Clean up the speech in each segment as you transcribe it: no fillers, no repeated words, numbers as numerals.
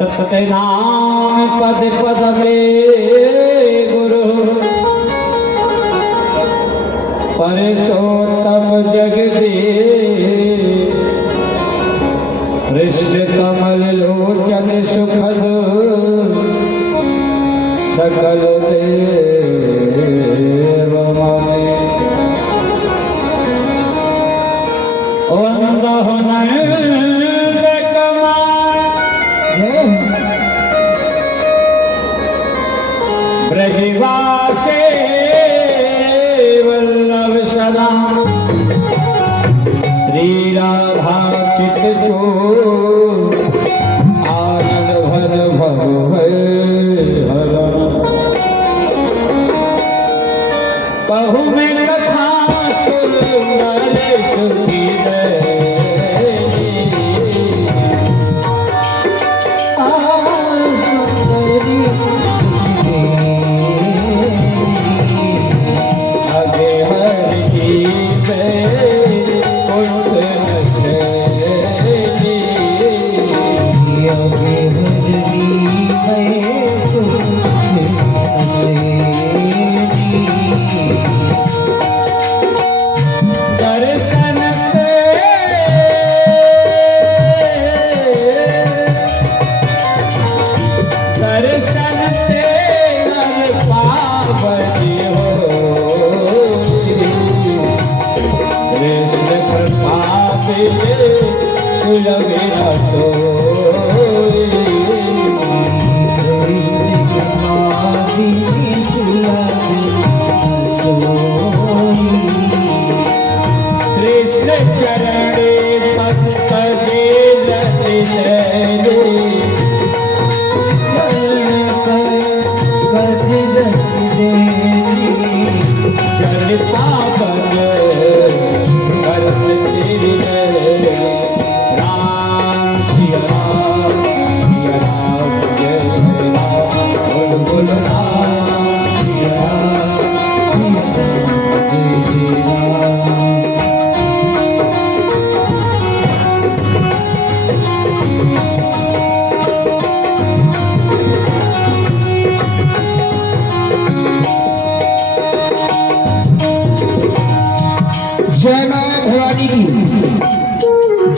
सतनाम पद पद में गुरु परसोत्तम जगदीश कृष्ण कमल लोचन सुखद सकल देव मने ब्रजवासे वल्लभ सदा श्री राधा चित चोर आनंद भर भव कहु में कथा सुर सुखी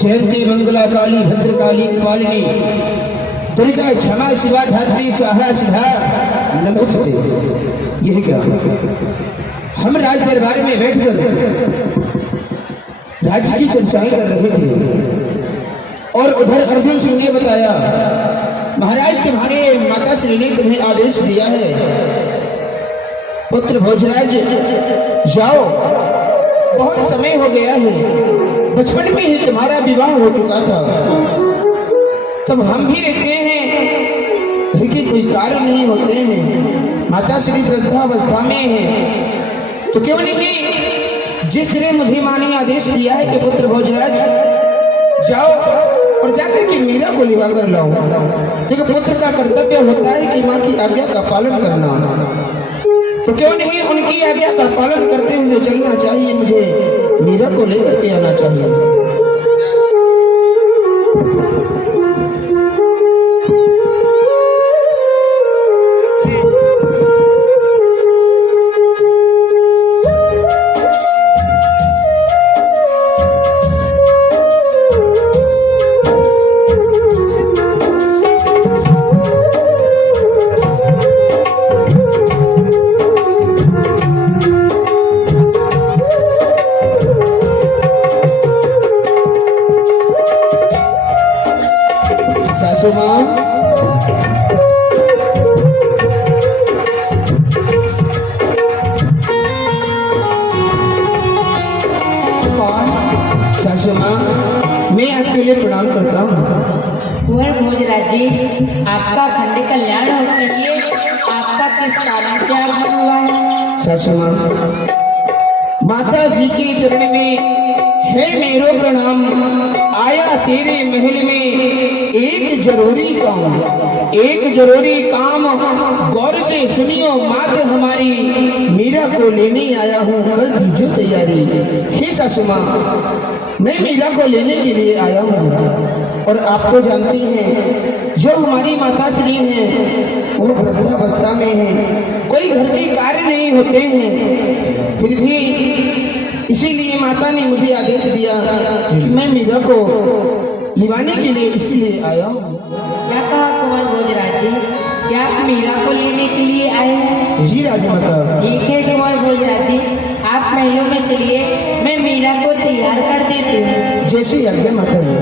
जयंती मंगला काली भद्रकाली पालिनी दुर्गा क्षमा शिवा धात्री स्वाहा सिद्धा नमस्ते। यही क्या हम राज दरबार में बैठकर राज्य की चर्चाएं कर रहे थे और उधर अर्जुन सिंह ने बताया महाराज तुम्हारे माता श्री ने तुम्हें आदेश दिया है पुत्र भोजराज जाओ, बहुत समय हो गया है, बचपन में ही तुम्हारा विवाह हो चुका था, तब हम भी रहते हैं, घर के कोई कार्य नहीं होते हैं, माता श्री वृद्धावस्था में है, तो क्यों नहीं जिस तरह मुझे माँ ने आदेश दिया है कि पुत्र भोजराज जाओ और जाकर के मीरा को लिवा कर लाओ, क्योंकि पुत्र का कर्तव्य होता है कि माँ की आज्ञा का पालन करना, तो क्यों नहीं उनकी आज्ञा का पालन करते हुए चलना चाहिए, मुझे मीरा को लेकर के आना चाहिए। मैं आपके लिए प्रणाम करता हूँ। कुंवर भोजराज जी, आपका खंड कल्याण होने के लिए आपका किस कारण से आगमन हुआ है? ससुमा, माता जी के चरण में है मेरो प्रणाम, आया तेरे महल में एक जरूरी काम गौर से सुनियो, मात हमारी मीरा को लेने आया हूँ, कर दीजिए तैयारी। हे ससुमा, मैं मीरा को लेने के लिए आया हूँ और आप तो जानती हैं जो हमारी माता श्री हैं वो वृद्धावस्था में हैं, कोई घर के कार्य नहीं होते हैं, फिर भी इसीलिए माता ने मुझे आदेश दिया कि मैं मीरा को लिवाने के लिए इसीलिए आया हूँ। क्या कहा कुंवर भोजराज जी, क्या आप मीरा को लेने के लिए आए हैं? जी राजमाता। ठीक है कुंवर भोजराज जी, आप महलों में चलिए, मैं मीरा को तैयार कर देती हूँ। जैसी आज्ञा माता जी।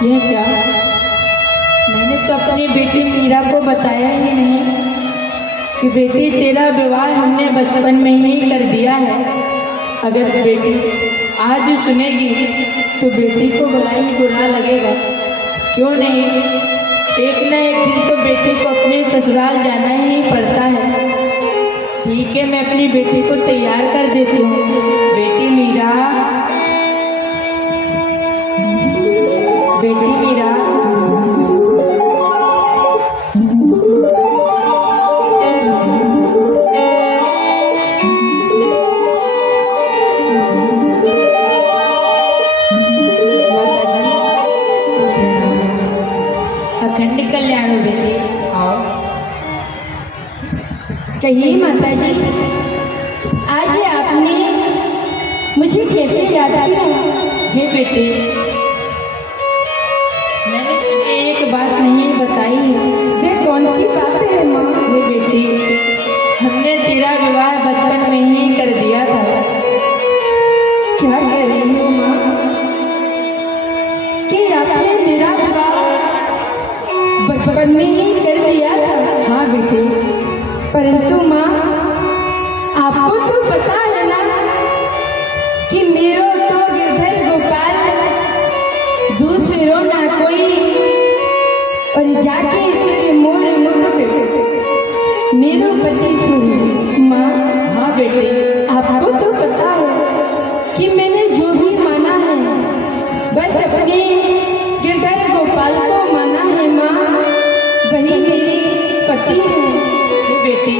यह क्या, मैंने तो अपनी बेटी मीरा को बताया ही नहीं कि बेटी तेरा विवाह हमने बचपन में ही कर दिया है। अगर बेटी आज सुनेगी तो बेटी को बड़ा ही बुरा लगेगा। क्यों नहीं, एक न एक दिन तो बेटी को अपने ससुराल जाना ही पड़ता है। ठीक है, मैं अपनी बेटी को तैयार कर देती हूँ। बेटी मीरा, बेटी मीरा, अखंड कल्याण हो बेटी, आओ। कहिए माता जी, आज आपने मुझे कैसे याद किया? हे बेटी, मैंने तुझे एक बात नहीं बताई। वे कौन सी बात है माँ? हे बेटी, हमने तेरा विवाह बचपन में ही कर दिया था। क्या कह रही हो माँ कि आपने मेरा विवाह बचपन में ही कर दिया था? हाँ बेटी, परंतु माँ, आपको तो पता है ना कि मेरो तो गिरधर गोपाल दूसरो ना कोई, और जाके सुर मोर मुख पे मेरो पति सुर। माँ, हाँ बेटी, आपको तो पता है कि मैंने जो भी माना है बस अपने गिरधर गोपाल को माना है माँ, वही मेरे पति हैं। हे बेटी,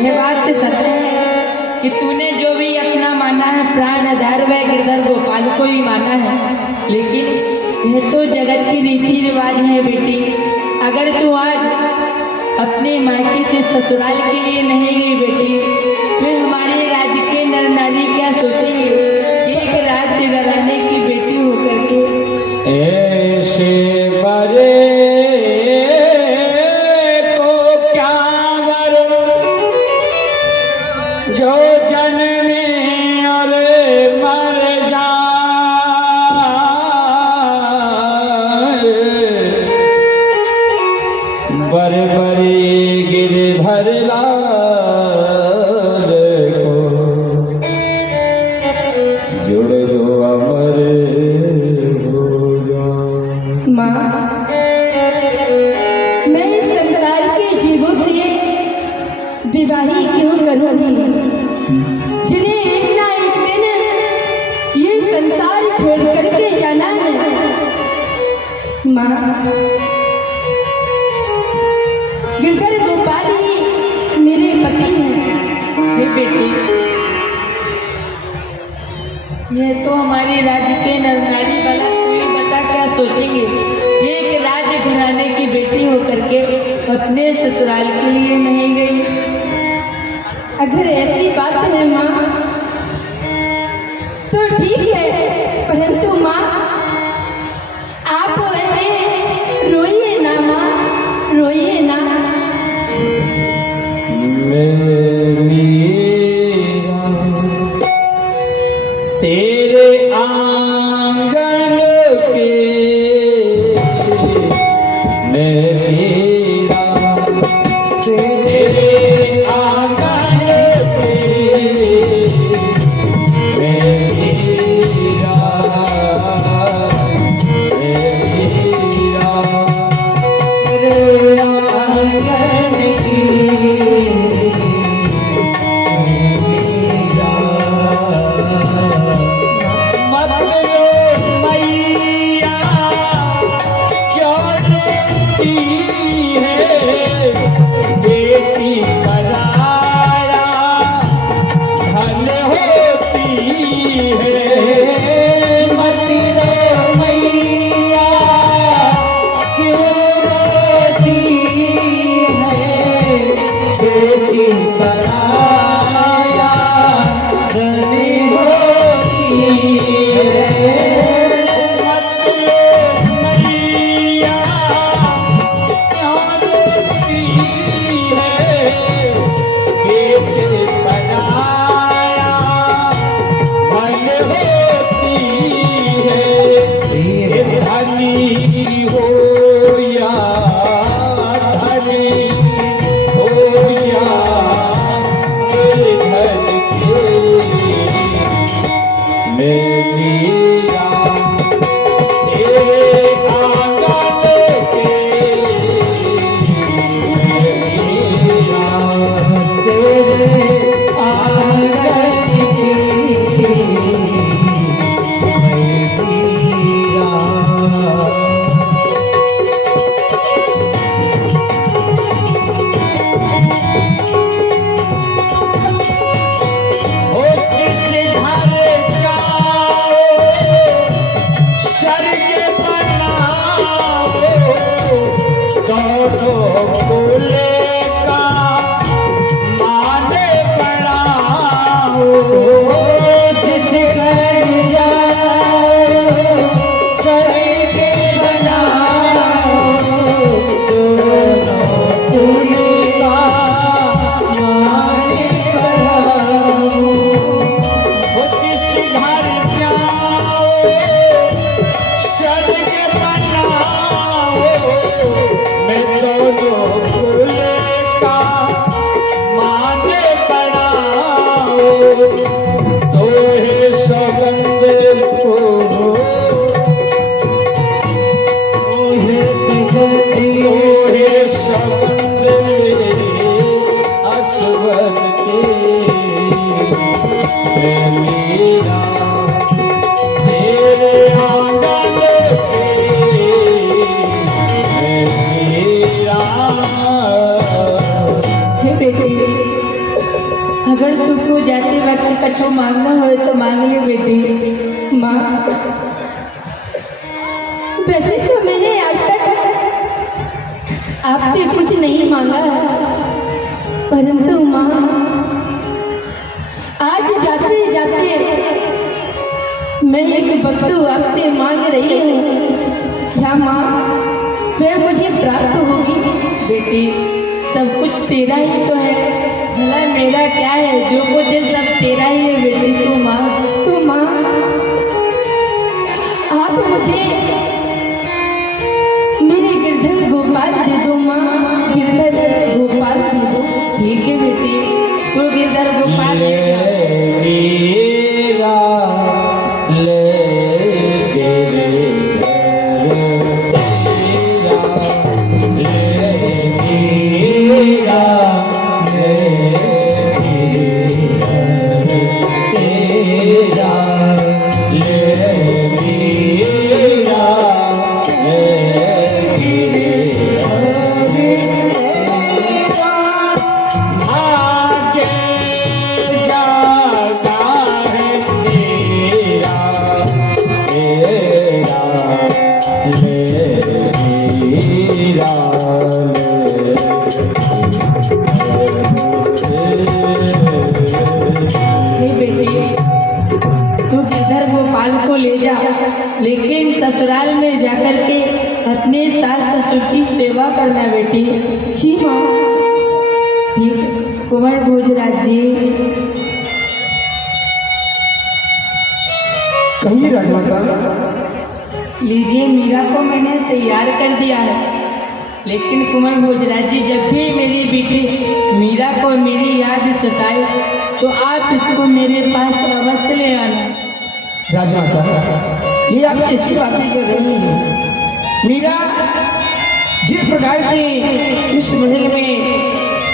यह बात सत्य है कि तूने जो भी अपना माना है प्राण आधार व गिरधर गोपाल को ही माना है, लेकिन यह तो जगत की रीति रिवाज है बेटी। अगर तू आज अपने मायके से ससुराल के लिए नहीं गई बेटी, फिर हमारे राज्य के नर नारी क्या सोचेंगे कि एक राज्य घराने की बेटी होकर के ऐसे बरे को क्या वर जो जन्मे और मर जाए, बरबरी गिरधर लाल को जुड़ जो अमर हो जाए। माँ, मैं इस संसार के जीवों से विवाही क्यों करूंगी, जिन्हें एक ना एक दिन ये संसार छोड़ करके जाना है। माँ, गिरधर गोपाल ही मेरे पति हैं। हे बेटी, यह तो हमारे राज्य के नर नारी वाला तू ही बता क्या सोचेंगे। एक राज्य घराने की बेटी होकर के अपने ससुराल के लिए नहीं गई। अगर ऐसी बात है माँ तो ठीक है, परंतु माँ आप वैसे रोइए ना माँ, रोइए ना। तेरे आंगन पे मैं मेरा, तेरे आंगन पे मैं मेरा, पराया धनी होती है। मतलब मैया याद होती है, बेटे पराया मन होती है। ये धनी हो या धनी हो या निर्धन के, मैं मीरा तेरे आंगन के, मैं मीरा तेरे आंगन की, मैं मीरा। ओ जिस घर जाओ स्वर्ग बनाओ, दोनों फूले का मान बढ़ाओ। जिस घर जाओ स्वर्ग बनाओ, दोनों फूले का मान बढ़ाओ। वो जिस घर जाओ स्वर्ग बनाओ, मैं दोनों फूले का मान बढ़ाओ। तो है सौगंध को, तो है सौगंध मेरे असवर के, मैं मीरा तेरे आंगन के, मैं मीरा। हे बेटी, अगर तुमको जाते वक्त कछु मांगना हो तो मांग ले बेटी। माँ, वैसे तो मैंने आज तक आपसे कुछ नहीं मांगा, परंतु माँ आज जाते जाते मैं एक वस्तु आपसे मांग रही हूँ। क्या माँ फिर मुझे प्राप्त होगी? बेटी, सब कुछ तेरा ही तो है, भला मेरा क्या है? जो कुछ है सब तेरा ही है बेटी, तू मांग। तो माँ आप मुझे मेरे गिरधर गोपाल दे दो माँ, गिरधर गोपाल दे दो। ठीक है बेटी, तू गिरधर गोपाल ले जा। मीरा ले गिरधर तेरा, ले मीरा ले गिरधर तेरा, ले मीरा ले गिरधर तेरा। आगे जाता है तेरा, तेरा ले मीरा हे बेटी, तू गिरधर गोपाल को ले जा, लेकिन ससुराल में जाकर के अपने सास ससुर की सेवा करना बेटी। जी माँ। ठीक है। कुंवर भोजराज जी, कहिए राजमाता। लीजिए, मीरा को मैंने तैयार कर दिया है, लेकिन कुंवर भोजराज जी, जब भी मेरी बेटी मीरा को मेरी याद सताए तो आप इसको मेरे पास अवश्य ले आना। राजमाता, ये आप कैसी बातें कर रही हैं? मीरा जिस प्रकार से इस महल में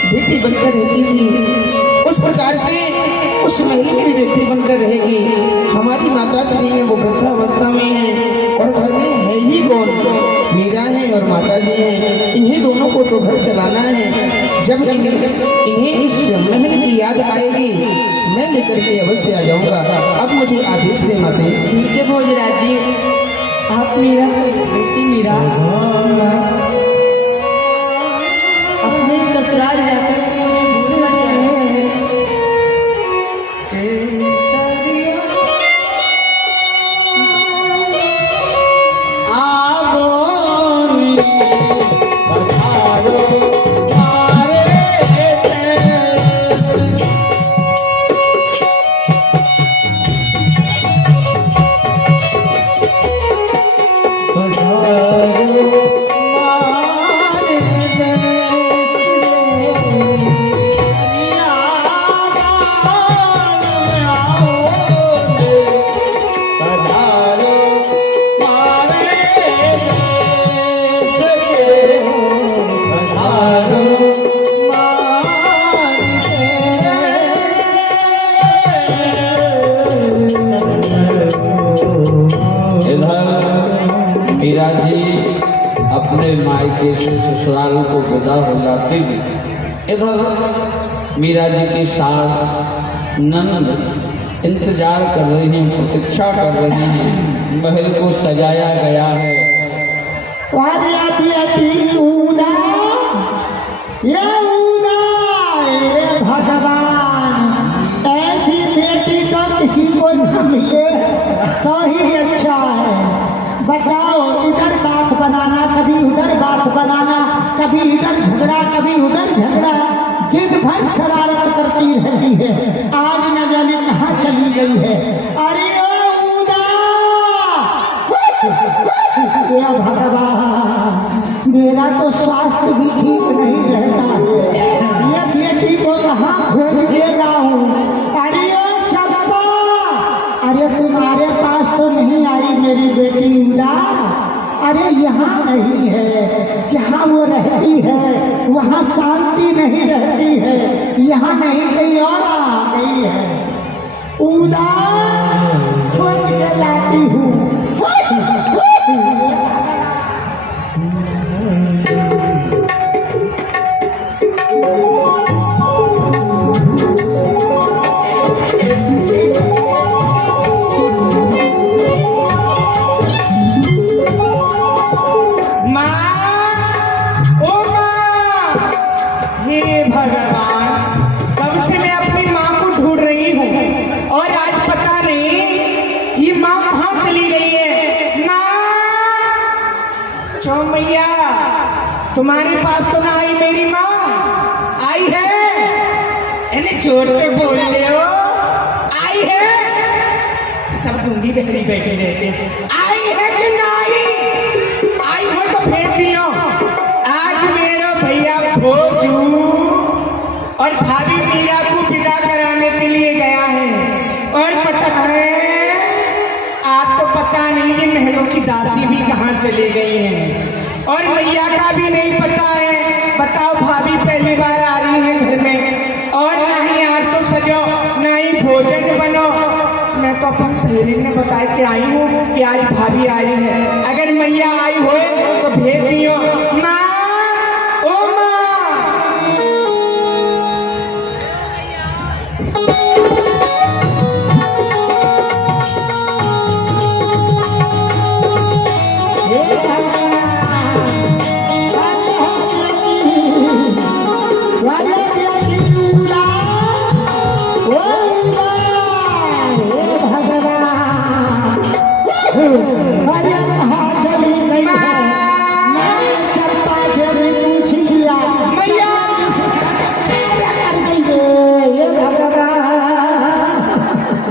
बेटी बनकर रहती थी, उस प्रकार से उस महल में भी बेटी बनकर रहेगी। हमारी माता श्री है, वो वृद्धावस्था में है, और घर में है ही कौन? मीरा है और माता जी है। इन्हीं दोनों को तो घर चलाना है। जब इन्हें इस महल की याद आएगी, मैं लेकर के अवश्य आ जाऊंगा। अब मुझे आदेश दे माते। ठीक है भोजराज जी, आप मीरा बेटी मीरा अपने ससुराल जाकर के मायके से ससुराल को विदा हो जाती थी। इधर मीरा जी की सास ननद इंतजार कर रही हैं, प्रतीक्षा कर रही हैं। महल को सजाया गया है। वारिया बेटी उदा, ये भगवान, ऐसी बेटी तो किसी को न मिले तो ही अच्छा है। बताओ, इधर बात बनाना, कभी उधर बात बनाना, कभी इधर झगड़ा, कभी उधर झगड़ा, दिन भर शरारत करती रहती है। आज न जाने कहाँ चली गई है। अरे उदा, हे भगवान, मेरा तो स्वास्थ्य भी ठीक नहीं रहता है। ये बेटी को कहाँ खोज के लाऊं? अरे ओ चंपा, अरे तुम्हारे पास तो नहीं आई मेरी बेटी उदा? अरे यहाँ नहीं है, जहाँ वो रहती है वहाँ शांति नहीं रहती है। यहाँ नहीं, कहीं और आ गई है। उदा, खोज के लाती हूँ। मैया, तुम्हारे पास तो ना आई मेरी माँ? आई है? इन्हें छोड़ के बोल रहे हो? आई है? सब गूंगी बहरी बैठी रहते हैं। आई है कि नहीं? आई हो तो फेंक दियो। आज मेरा भैया भोजू और भाभी मीरा को विदा कराने के लिए गया है। और पता है, आज तो पता नहीं कि महलों की दासी भी कहाँ चली गई हैं, और मैया का भी नहीं पता है। बताओ, भाभी पहली बार आ रही है घर में, और ना ही आज तो सजो, ना ही भोजन बनो। मैं तो अपनी सहेली ने बताया कि आई हूँ कि आज भाभी आई है। अगर मैया आई हो तो भेज दियो। माँ, ओ माँ, अरे कहाँ चली गई है? मैंने चंपा से भी पूछ लिया, मैया कर गई है। ये भगवान,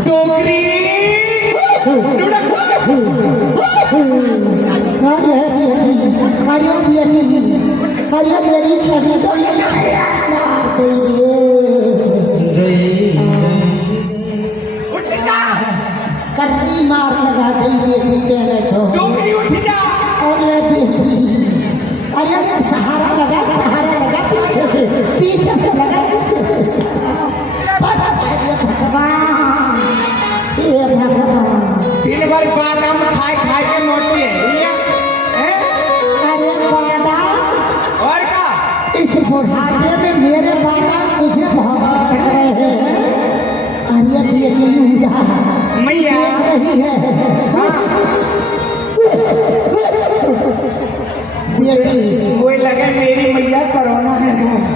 डोकरी, अरे बेटी, अरे बेटी, अरे मेरी छड़ी तो मार करनी मार लगा दी बेटी देने तो। डोकरी उठ जा। अरे बेटी, अरे सहारा लगा, सहारा लगा, पीछे से लगा, पीछे से। ये भगवान, ये भगवान, दिन भर बादाम खाए खाए के मोटी है। अरे बादाम, और क्या इस बुढ़ापे में मेरे बादाम तुझे बहुत भटक रहे हैं। अरे बेटी उदा, मैया रही है। बेटी, वो लगे मेरी मैया कोरोना है।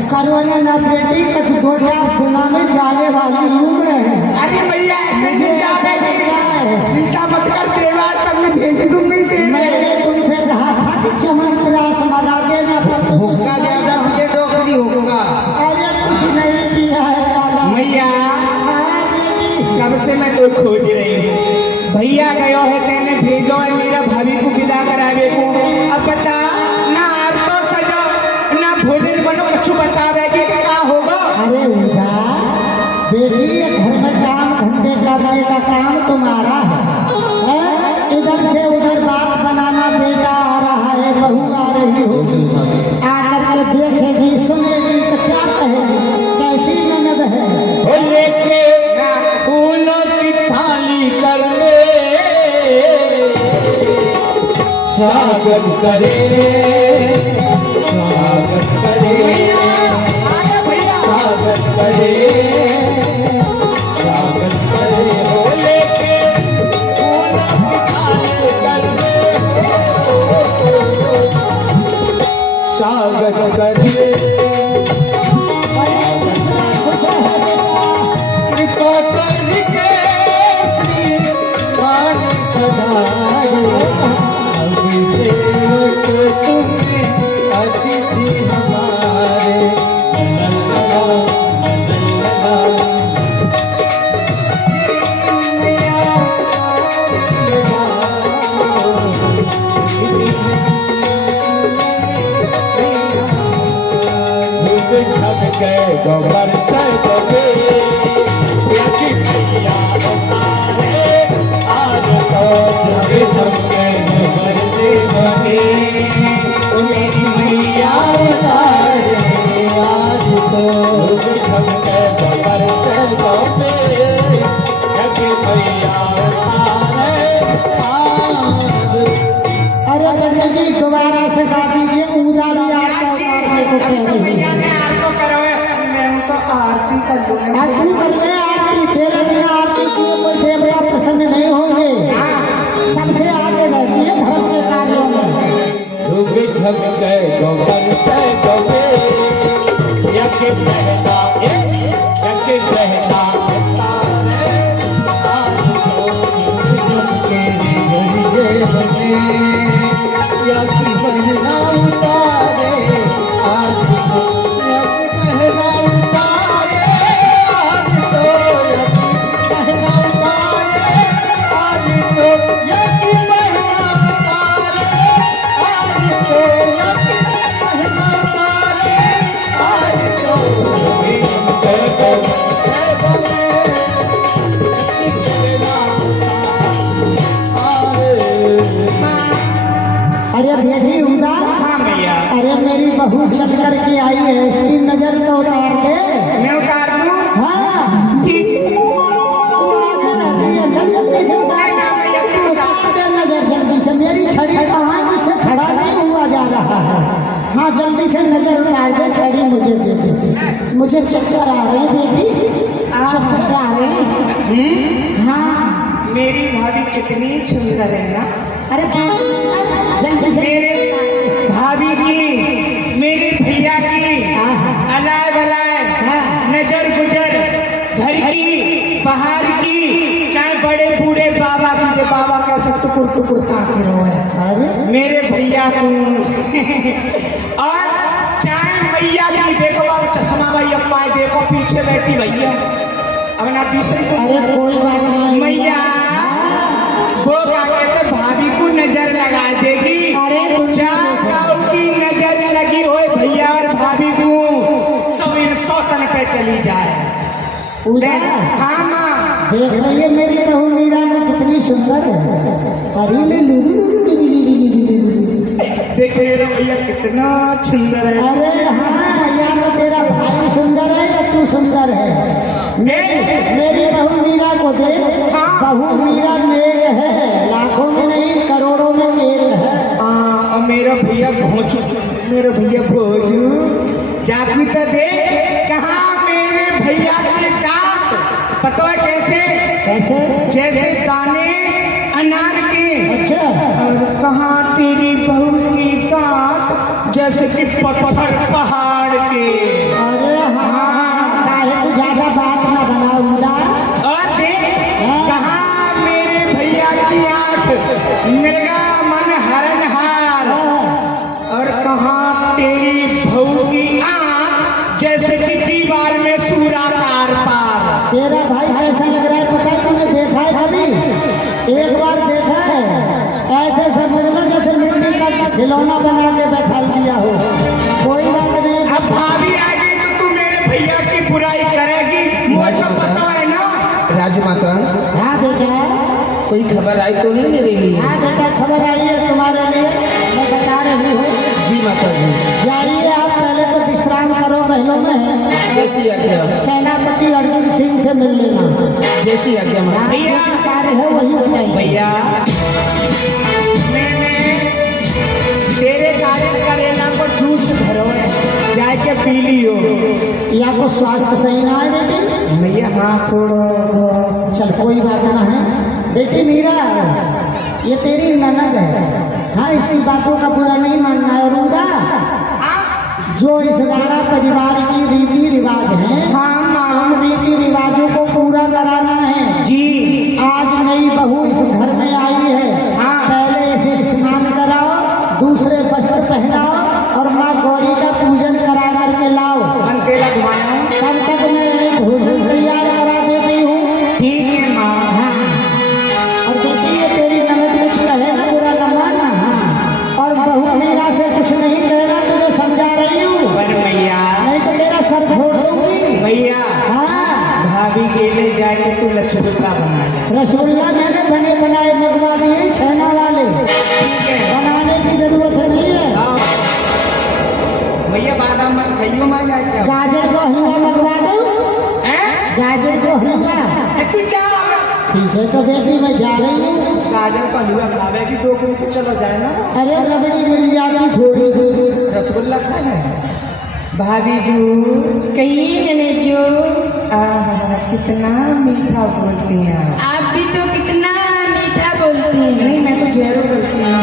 कोरोना ना बेटी, कल 2-4 गुना में जाने वाली हूँ मैं। अरे मैया, ऐसे चिंता मत कर, देवा सब में भेज दूंगी। मैंने तुमसे कहा था कि चमनप्राश मंगा देना, पर तुमका ज्यादा मुझे डोकरी होगा। अरे कुछ नहीं किया है मैया, कब से मैं तो खोज रही हूँ। भैया गयो है, कहने भेजो है मेरा भाभी को विदा करावे को। अब बता ना, आज तो सजो ना भोजन बनो, कुछ बतावे कि क्या होगा। अरे उदा बेटी, ये घर में काम धंधे करने का काम तुम्हारा है? इधर से उधर बात बनाना। बेटा आ रहा है, बहू आ रही होगी, आकर के देखेगी, सुनेगी तो क्या कहेगी? कैसी ननद है? लेके फूलों की थाली कर ले, स्वागत करे स्वागत करिए कृपा करके मान सदाए अभिषेक तुम्हें अतिथि हमारे गोबर से गोबे यकी भैया उतारे आज तो जगे सबके गोबर से बने यकी भैया उतारे आज तो सबके गोबर से गोबे यकी भैया उतारे आज। अरे पंडित जी दोबारा से गा दीजिए ऊदा भी आता उतारने को कह रही है। आरती कर ले आरती तेरे बिना आरती किए कोई देवता प्रसन्न नहीं होंगे। सबसे आगे रहती है धर्म के कार्यों में। डूबी ढक गए गोबर से गोबे यके बहना यके बहना तारे आज तो के गरीबे बने यकी बहना उतारे आज तो यकी बहना उतारे आज तो यकी बहना उतारे आज तो यकी बहना उतारे आज तो यकी बहना उतारे आज तो अरे बेटी उदा अरे मेरी बहू चल करके आई है इसकी नजर तो उतार दे। मैं उतार दूं हाँ तू आगे रहती है चल जल्दी से उतार दे नजर जल्दी से। मेरी छड़ी कहाँ मुझसे खड़ा नहीं हुआ जा रहा है। हाँ जल्दी से नजर उतार दे छड़ी मुझे दे दे। मुझे चक्कर आ रही बेटी चक्कर आ रही। हाँ मेरी भाभी कितनी सुंदर है ना। अरे जल्दी से मेरे भाभी की मेरे भैया की अलाय बलाय नजर गुजर घर की बाहर की चाहे बड़े बूढ़े बाबा की बाबा कैसे टुकुर टुकुर ताके रहो अरे मेरे भैया को और चाहे मैया की देखो बाबा चश्मा भाई अम्मा देखो पीछे बैठी भैया अब ना तीसरी अरे कोई बात नहीं मैया वो क्या कहते भाभी को नजर लगा देगी। अरे की नजर लगी हो भैया और भाभी को सब इन सौतन पे चली जाए। पूजा हाँ माँ देख रही है मेरी बहू मीरा में कितनी सुंदर है। अरे ले देखो ये भैया कितना सुंदर है। अरे हाँ या तो तेरा भाई सुंदर है या तू सुंदर है। मेरी बहू मीरा को देख बहू मीरा नेक है लाखों में नहीं करोड़ों में नेक है। और मेरा भैया भोजू मेरा भैया भोजू जाती तो देख कहाँ मेरे भैया के दांत पता है कैसे कैसे जैसे दाने अनार के। अच्छा और कहाँ तेरी बहू की दांत जैसे कि पत्थर पहाड़ के। अरे हाँ काहे तू ज्यादा बात ना बनाऊंगा। और देख कहाँ मेरे भैया की आंख मृगा मन हरनहार और कहाँ तेरी बहू की आंख जैसे कि दीवार में सूराकार पार। तेरा भाई कैसा लग रहा है पता है तूने देखा है कभी? एक बार देखा है ऐसे समझ में जैसे मिट्टी का खिलौना बना के बैठा दिया हो। कोई बात नहीं। अब भाभी आ गई तो तू मेरे भैया की बुराई करेगी मुझे पता है ना। राजमाता हाँ बेटा कोई खबर आई तो नहीं मेरे लिए? हाँ बेटा खबर आई है तुम्हारे लिए मैं बता रही हूँ। जी माता जी। जाइए आप पहले तो विश्राम करो महलों में। जैसी आज्ञा सेनापति अर्जुन सिंह से मिल लेना। जैसी आज्ञा माता। भैया कार्य है वही बताइए। भैया मैंने तेरे कार्य करेला को जूस भरो जाके पी लियो। या को स्वास्थ्य सही ना है बेटी? भैया हाँ थोड़ा चल कोई बात ना है बेटी मीरा ये तेरी ननद है। हाँ इसकी बातों का बुरा नहीं मानना है। और उदा जो इस राणा परिवार की रीति रिवाज है, हाँ माँ उन रीति रिवाजों को पूरा कराना है। जी। आज नई बहू इस घर में आई है, हाँ। पहले इसे स्नान कराओ, दूसरे वस्त्र पहनाओ और माँ गौरी का पूजन करा करके लाओ। अंकेला घुमाया। तब तक मैं भोजन तैयार करा देती हूँ। ठीक है माँ। हाँ। और बेटी ये तेरी ननद कुछ कहे ना बुरा न मानना। हाँ। और बहू मीरा से कुछ नहीं कहना, तुझे समझा रही हूँ, पर मैया, नहीं तो तेरा सर फोड़ दूंगी। मैया हाँ। भाभी के लिए जाके तू लच्छुल्ला बना ले। रसगुल्ला मैंने बने बनाए मंगवा दिए छेना वाले, ठीक है बनाने की जरूरत नहीं है। हाँ। भैया बादाम मत खाइयो माँ जाके। गाजर को हलवा मंगवा दो, गाजर को हलवा। तू जा। ठीक है तो बेटी मैं जा रही हूँ। गाजर का हलवा खावेगी 2 किलो चलो जाए ना। अरे रबड़ी मिल जाती थोड़ी सी। रसगुल्ला खाए भाभी जू। कहिए ननदजू, कितना मीठा बोलती हैं आप। आप भी तो कितना मीठा बोलती हैं। नहीं मैं तो जरूर बोलती हूँ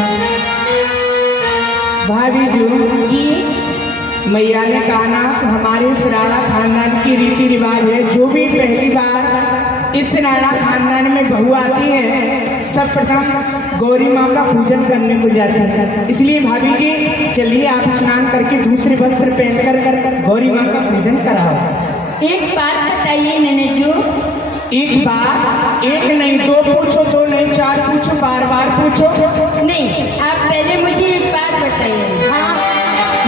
भाभी जू। जी। मैया ने कहा ना कि हमारे इस राणा खानदान की रीति रिवाज है, जो भी पहली बार इस राणा खानदान में बहू आती है सर्वप्रथम गौरी माँ का पूजन करने को जाती है। इसलिए भाभी जी चलिए आप स्नान करके दूसरे वस्त्र पहनकर गौरी माँ का पूजन कराओ। एक बात बताइए ननदजू। एक बार, एक नहीं 2 पूछो, 2 नहीं 4 पूछो, बार बार पूछो। नहीं, आप पहले मुझे एक बात बताइए। हाँ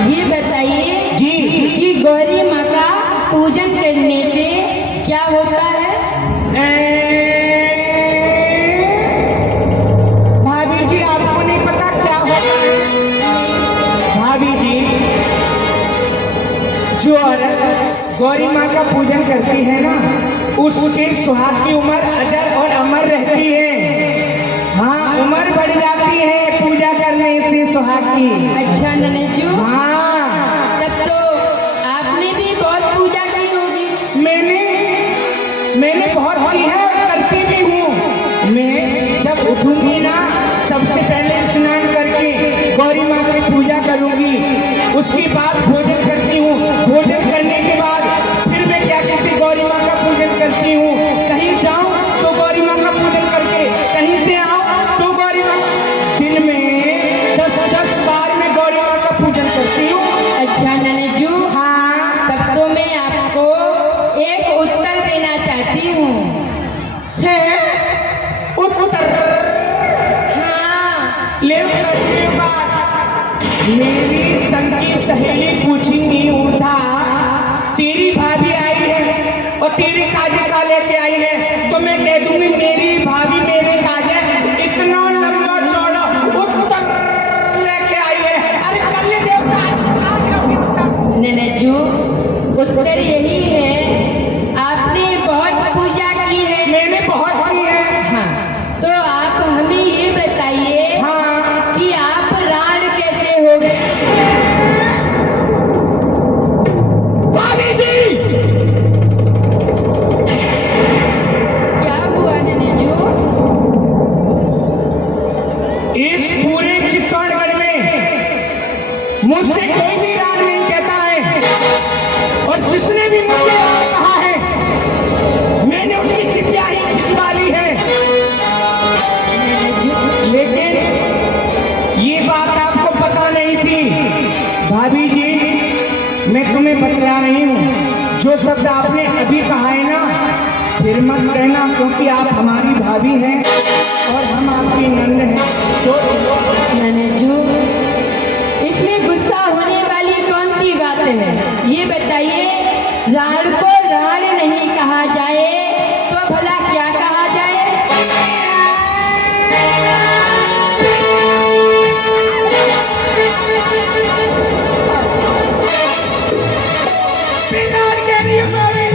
ये बताइए जी कि गौरी माँ का पूजन करने से क्या होता है? भाभी जी आपको नहीं पता क्या होता है? भाभी जी, जो औरत गौरी माँ का पूजन करती है ना, उसके सुहाग की उम्र अजर और अमर रहती है। हाँ, उम्र बढ़ जाती है पूजा करने से सुहाग की। अच्छा ननदजू, हाँ, तब तो आपने भी बहुत पूजा की होगी। मैंने बहुत की है और करती भी हूँ। मैं जब उठूंगी ना, सबसे पहले स्नान करके गौरी माँ की पूजा करूंगी, उसके बाद भोजन करती हूँ। भोजन करने के बाद फिर मैं क्या कहती गौरी माँ का पूजन करती हूँ। कहीं जाऊँ तो गौरी माँ का पूजन करके, कहीं से आऊँ तो गौरी माँ, दिन में 10-10 बार मैं गौरी माँ का पूजन करती हूँ। अच्छा ननदजू, हाँ, तब तो मैं आपको एक उत्तर देना चाहती हूँ। है उत्तर। हाँ। ले करने बात मेरी संग की सहेली पूछेंगी उठा, तेरी भाभी आई है और तेरे काजे का लेके आई है, तो मैं कह दूंगी मेरी भाभी मेरे काजे इतना लंबा चौड़ा उत्तर लेके आई है। अरे कल देव ननदजू, उत्तर यही है, आपने बहुत पूजा की है। मैंने बहुत की है। हाँ, तो आप हमें ये बताइए हाँ, कि आप राण कैसे हो गए? भाभी जी क्या हुआ ननदजू? इस पूरे चित्तौड़गढ़ में मुझसे कोई भी राज नहीं कहता है, और जिसने भी मुझे राज कहा है मैंने उसकी चिट्ठियां ही खिंचवा ली है। लेकिन ये बात आपको पता नहीं थी। भाभी जी, मैं तुम्हें बतला रही हूँ, जो शब्द आपने अभी कहा है ना, फिर मत कहना, क्योंकि आप हमारी भाभी हैं और हम आपकी नंद हैं। सोच लो। ननदजू, इसमें गुस्सा होने वाली कौन सी बात है? ये बताइए, राण को राण नहीं कहा जाए तो भला क्या कहा जाए? बिगाड़ के नहीं मारी।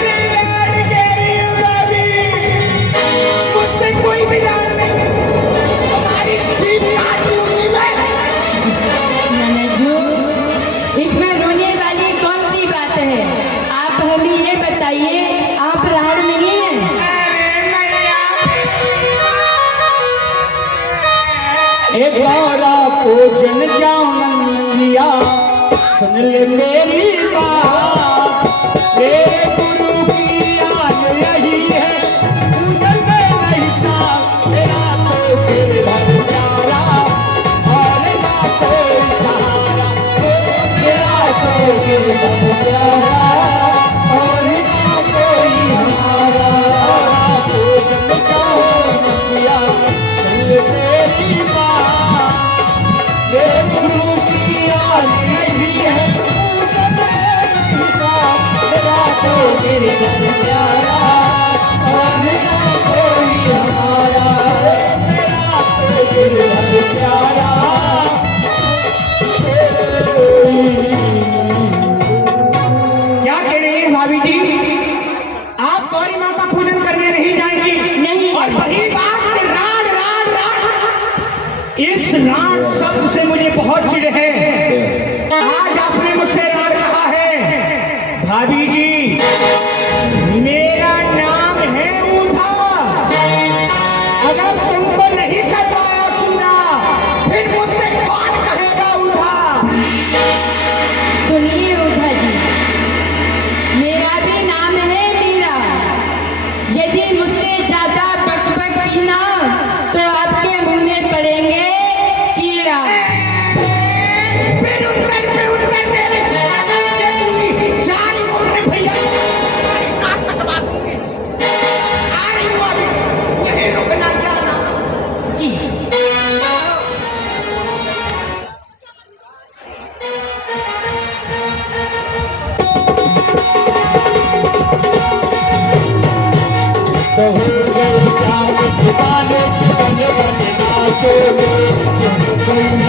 बिगाड़ के नहीं मारी। मुझसे कोई बिगाड़ नहीं। तुम्हारी जीभ काट लूंगी मैं। ननदजू, इसमें रोने वाली कौन सी बात है? आप हमें ये बताइए, आप राण नहीं हैं? एक गौरा को जन जाओ नंदिया, सुन ले मेरी बात, तेरे गुरु की याद यही है, पूजन में नहीं साथ, तेरा तो गिरधर प्यारा, और ना कोई सहारा, तेरा तो गिरधर प्यारा, और ना कोई हमारा, तो जन जाओ नंदिया, सुन ले मेरी बात, तेरे गुरु की याद यही है, पूजन में नहीं साथ, तेरा तो गिरधर प्यारा, और ना कोई हमारा, तेरा तो गिरधर प्यारा। क्या कह रही है भाभी जी? आप गौरी माँ का पूजन करने नहीं जाएंगी? नहीं। और वही बात कि राड राड राड, इस राड शब्द से मुझे बहुत चिढ़ है। आज आपने मुझसे राड कहा है। भाभी जी, मेरा नाम है ऊधा। अगर तुमको नहीं कर पाया सुना, फिर मुझसे कौन कहेगा ऊधा? सुनिए उधा जी, मेरा भी नाम है मीरा। यदि मुझसे ज्यादा बकबक की ना तो आपके मुंह में पड़ेंगे कीड़ा। फिर उनकर दे रही जान बोलने भैया, काट कटवा दूंगी। आ रही हूँ अभी, यहीं रुकना चाहना। जी तो हो गए शाम के बाद जुगन बन नाचोगे, तुम्हारी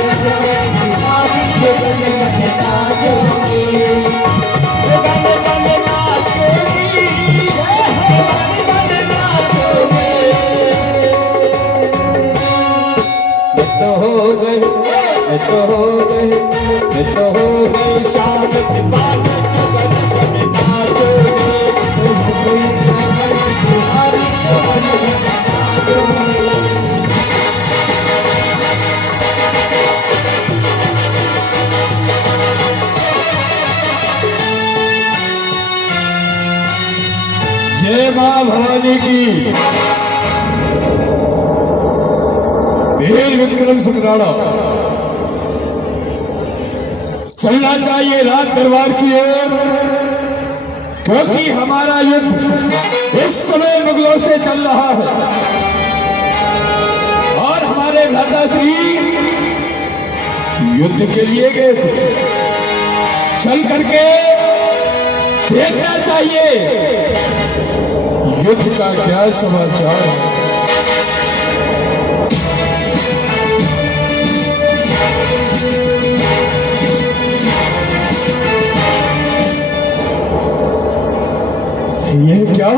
जय मां भवानी की। वीर विक्रम सुखराणा, चलना चाहिए राज दरबार की ओर, क्योंकि हमारा युद्ध इस समय मुगलों से चल रहा है और हमारे भ्राताश्री युद्ध के लिए गए थे। चल करके देखना चाहिए युद्ध का क्या समाचार है। ये क्या?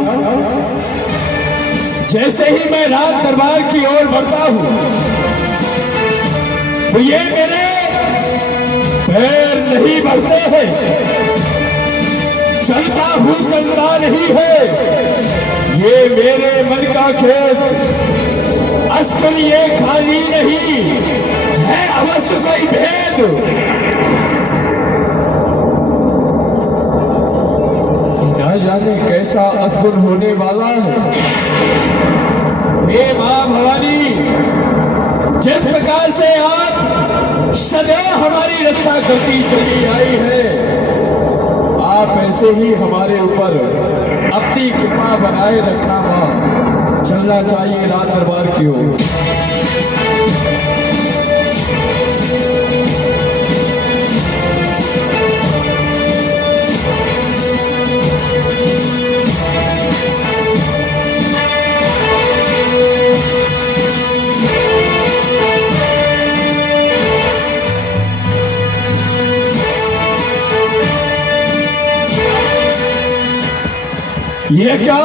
जैसे ही मैं राज दरबार की ओर बढ़ता हूं तो ये मेरे पैर नहीं बढ़ते हैं, चलता हूं चलता नहीं है। ये मेरे मन का खेत असल ये खाली नहीं है, अवश्य कोई भेद। न जाने कैसा अद्भुत होने वाला है। हे मां भवानी, जिस प्रकार से आप सदैव हमारी रक्षा करती चली आई है, आप ऐसे ही हमारे ऊपर अपनी कृपा बनाए रखना मां। चलना चाहिए राज दरबार की ओर। ये क्या?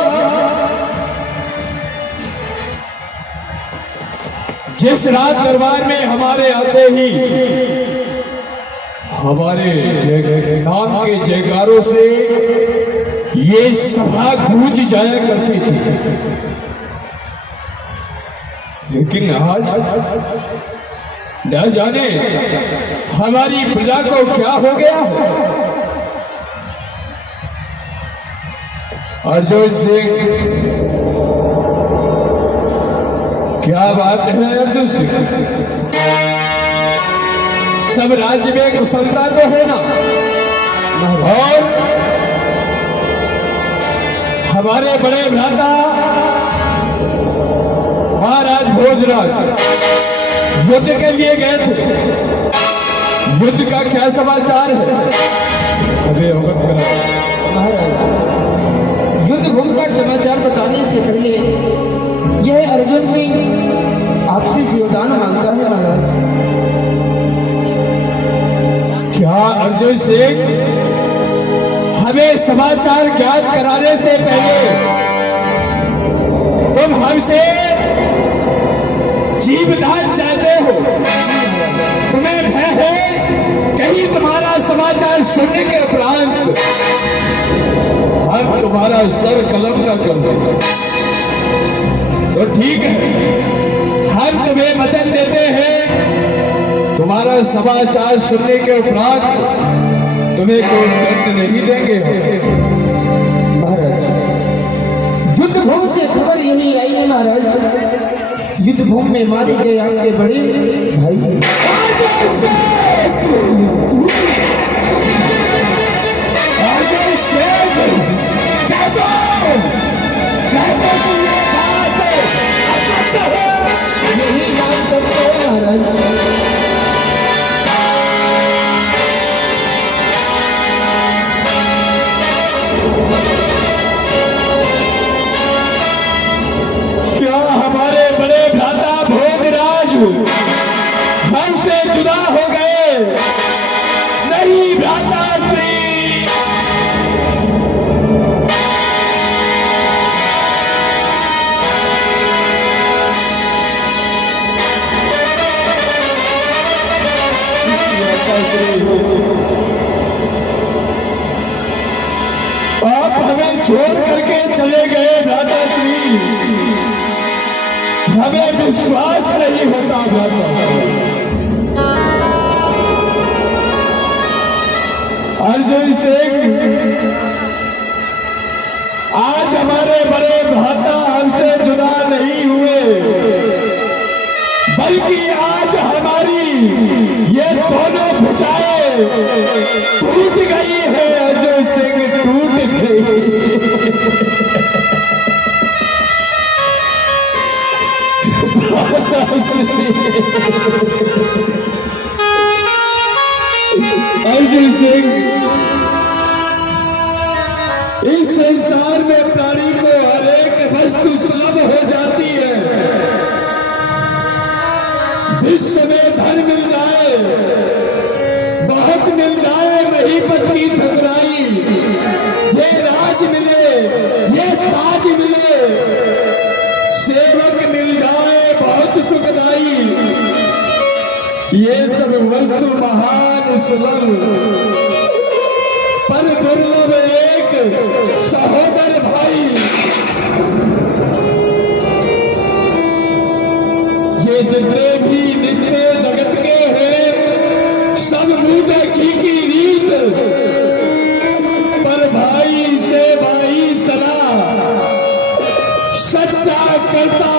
जिस राज दरबार में हमारे आते ही हमारे नाम के जयकारों से ये सभा गूंज जाया करती थी, लेकिन आज न जाने हमारी प्रजा को क्या हो गया। अर्जुन सिंह, क्या बात है अर्जुन सिंह? सब राज्य में कुशलता तो है ना? और हमारे बड़े भ्राता महाराज भोजराज युद्ध के लिए गए थे। युद्ध का क्या समाचार है? अबे अवगत करा महाराज, युद्ध भूमि का समाचार बताने से पहले यह अर्जुन सिंह आपसे जीवदान मांगता है महाराज। क्या अर्जुन सिंह, हमें समाचार ज्ञात कराने से पहले तुम हमसे जीवदान चाहते हो? तुम्हें भय है कहीं तुम्हारा समाचार सुनने के उपरांत हम तुम्हारा सर कलम न कर दें? तो ठीक है, हम तुम्हें वचन देते हैं तुम्हारा समाचार सुनने के उपरांत तुम्हें कोई दंड नहीं देंगे। महाराज, युद्ध भूमि से खबर यही आई है महाराज, युद्ध भूमि में मारे गए आपके बड़े भाई यही जान सकते हैं महाराज। क्या हमारे बड़े भ्राता भोगराज हमसे जुदा हो गए? नहीं भ्राता श्री। आप हमें छोड़ करके चले गए भ्राता श्री, हमें विश्वास नहीं होता भ्राता श्री। अर्जुन सिंह, आज हमारे बड़े भ्राता हमसे जुदा नहीं हुए, बल्कि आज हमारी ये दोनों भुजाएं टूट गई है। अर्जुन सिंह, टूट गई। अर्जुन सिंह, इस संसार में प्राणी को हर एक वस्तु सुलभ हो जाती है। विश्व में धन मिल जाए, बहुत मिल जाए, महीपत की ठकुराई, ये राज मिले, ये ताज मिले, सेवक मिल जाए बहुत सुखदाई, ये सब वस्तु महान सुलभ, पर दुर्लभ एक सहोदर भाई। ये जितने भी रिश्ते जगत के हैं सब मुझ की रीत, पर भाई से भाई सदा सच्चा करता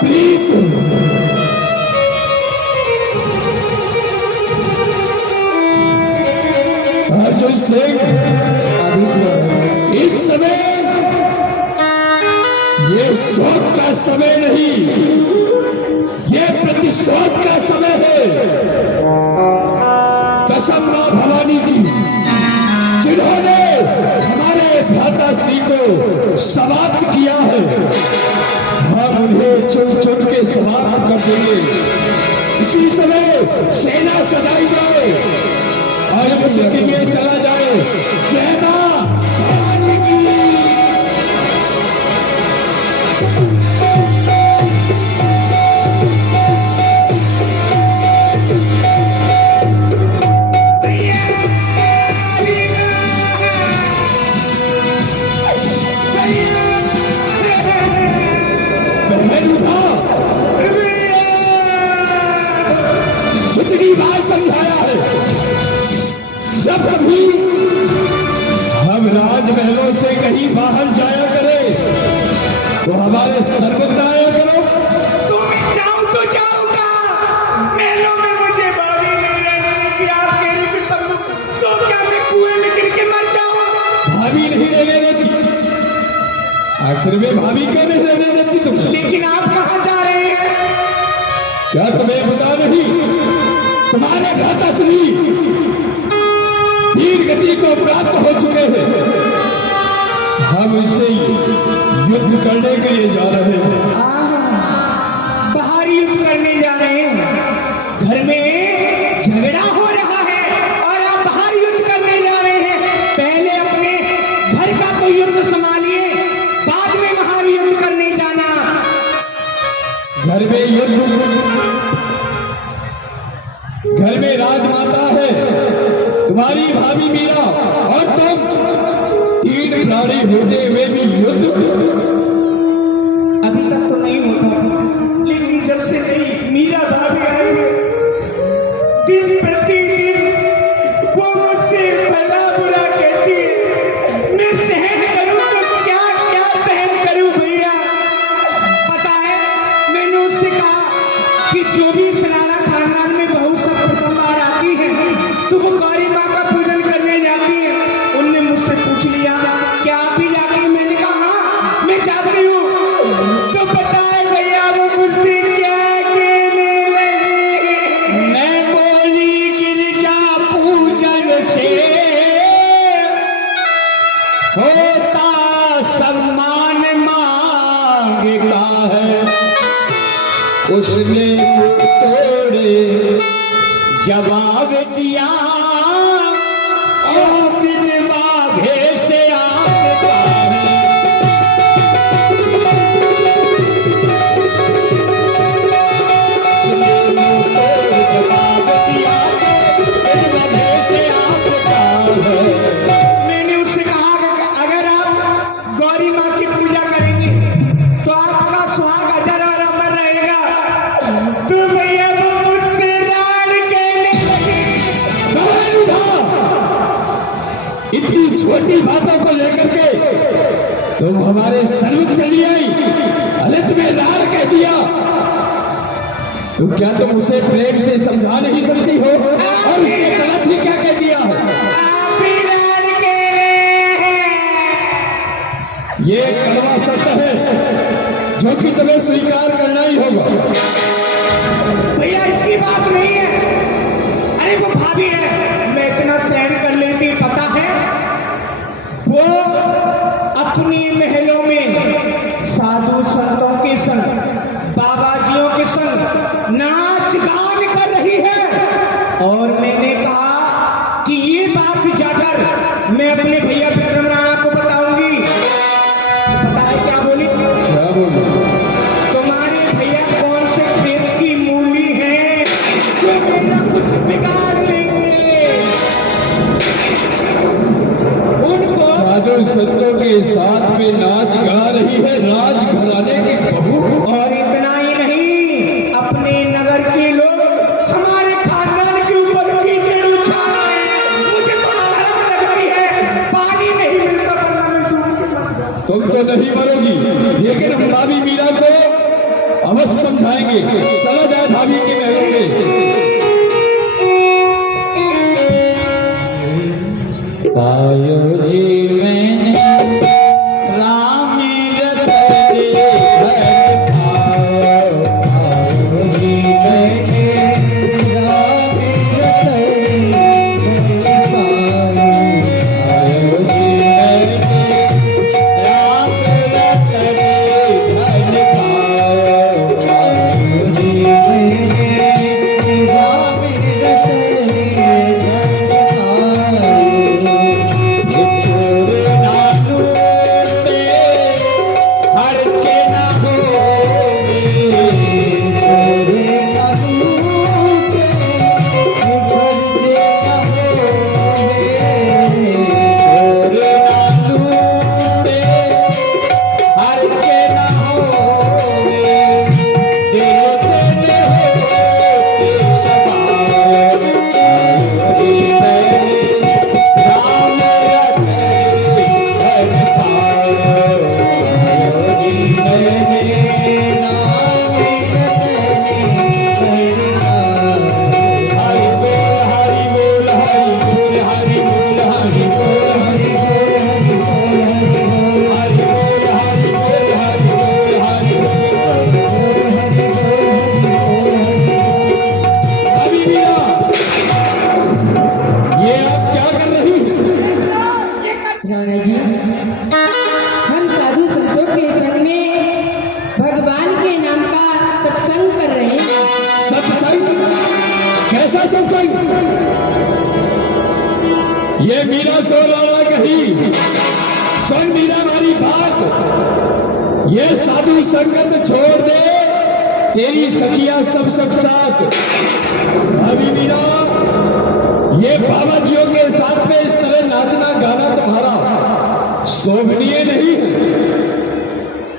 प्रीत। अर्जुन सिंह, इस समय ये शोक का समय नहीं, ये प्रतिशोध का समय है। कसम मां भवानी की, जिन्होंने हमारे भ्राता श्री को समाप्त किया है, हम उन्हें चुन चुन के समाप्त कर देंगे। इसी समय सेना सजाई जाए और युद्ध के लिए चला जाए। जय मां भवानी की। महलों से कहीं बाहर जाया करे तो हमारे सर्वत्र आया करो। तुम जाओ तो जाऊंगा, महलों में मुझे भाभी नहीं रहने देगी। आप कह रहे थे सब लोग, तो क्या मैं कुएं में गिर के मर जाऊं? भाभी नहीं रहने देती? आखिर में भाभी क्यों नहीं रहने देती तुम? लेकिन आप कहाँ जा रहे हैं? क्या तुम्हें पता नहीं? तुम्हारे घाताश्री वीर गति को प्राप्त हो चुके हैं। हम उनसे युद्ध करने के लिए जा रहे हैं। बाहर युद्ध करने जा रहे हैं। घर में झगड़ा हो रहा है और आप बाहर युद्ध करने जा रहे हैं। पहले अपने घर का तो युद्ध संभालिए, बाद में बाहर युद्ध करने जाना। घर में युद्ध, घर में राजमाता है तुम्हारी भाभी मीरा, और तुम तीन प्राणी होते हुए भी युद्ध। अभी तक तो नहीं होता था, लेकिन जब से मेरी मीरा भाभी आई है, दिन प्रतिदिन वो मुझसे भला बुरा कहती है। मैं सहन करूं तो क्या क्या सहन करूं भैया? पता है, मैंने उससे कहा कि जो भी सलाना खानदान में बहू सब प्रथम बार आती है तो वो गौरी माँ का पूजन करने जाती है। उनने मुझसे पूछ लिया क्या आप भी जाती हैं? मैंने कहा हाँ मैं जाती हूँ। तो पता है भैया वो मुझसे क्या कहने लगी? मैं बोली गिरजा पूजन से होता सम्मान मांगता है। उसने मुंह तोड़े जवाब दिया और बिन बाघे से आपका है। उसने मुंह तोड़ जवाब दिया बिन बाघे से आपका है। मैंने उससे कहा कि अगर आप गौरी माँ की पूजा करेंगे तो आपका सुहाग अजर और अमर रहेगा। तो भैया वो मुझसे राड कहने लगी। इतनी छोटी बातों को लेकर के तुम हमारे सर्वत्र चली आई। अरे तुम्हें लाल कह दिया तो क्या तुम उसे प्रेम से समझा नहीं सकती हो? और उसने गलत ही क्या कह दिया है? आप ही राड कह रहे हैं। ये कड़वा सत्य है जो कि तुम्हें स्वीकार करना ही होगा। भैया इसकी बात नहीं है। अरे वो भाभी है, मैं इतना सहन कर लेती। पता है वो अपनी महलों में साधु संतों के संग, बाबाजियों के संग नाच गान कर रही है। और मैंने कहा कि ये बात जाकर मैं अपने भैया विक्रम राणा को बताऊंगी। पता है क्या बोली? क्या बोलो? तुम्हारे भैया कौन से खेत की मूली है जो मेरा कुछ बिगाड़ लेंगे? उनको साधु संतों के साथ में नाच गा रही है राजघराने की बहू। और इतना ही नहीं, अपने नगर के लोग हमारे खानदान के ऊपर कीचड़ उछाल रहे हैं। मुझे तो शर्म लगती है। पानी नहीं मिलता वरना मैं डूब के मर जाऊं। तुम तो नहीं मरोगी, लेकिन हम भाभी मीरा को अवश्य समझाएंगे। चला जाए भाभी के महलों में। पायो जी मैंने राम रतन घर पायो। पायो जी मैंने राम रतन घर पायो। पायो जी मैंने राम रतन घर पायो। पायो जी मैंने जी, हम साधु संतों के संग में भगवान के नाम का सत्संग कर रहे हैं। सत्संग? कैसा सत्संग? ये मीरा सो लाना कही, सुन मीरा हमारी बात, ये साधु संगत छोड़ दे, तेरी सखियां सब साक्षात। अभी मीरा, ये बाबा जियों के साथ में इस तरह नाचना गाना तुम्हारा शोभनीय नहीं है।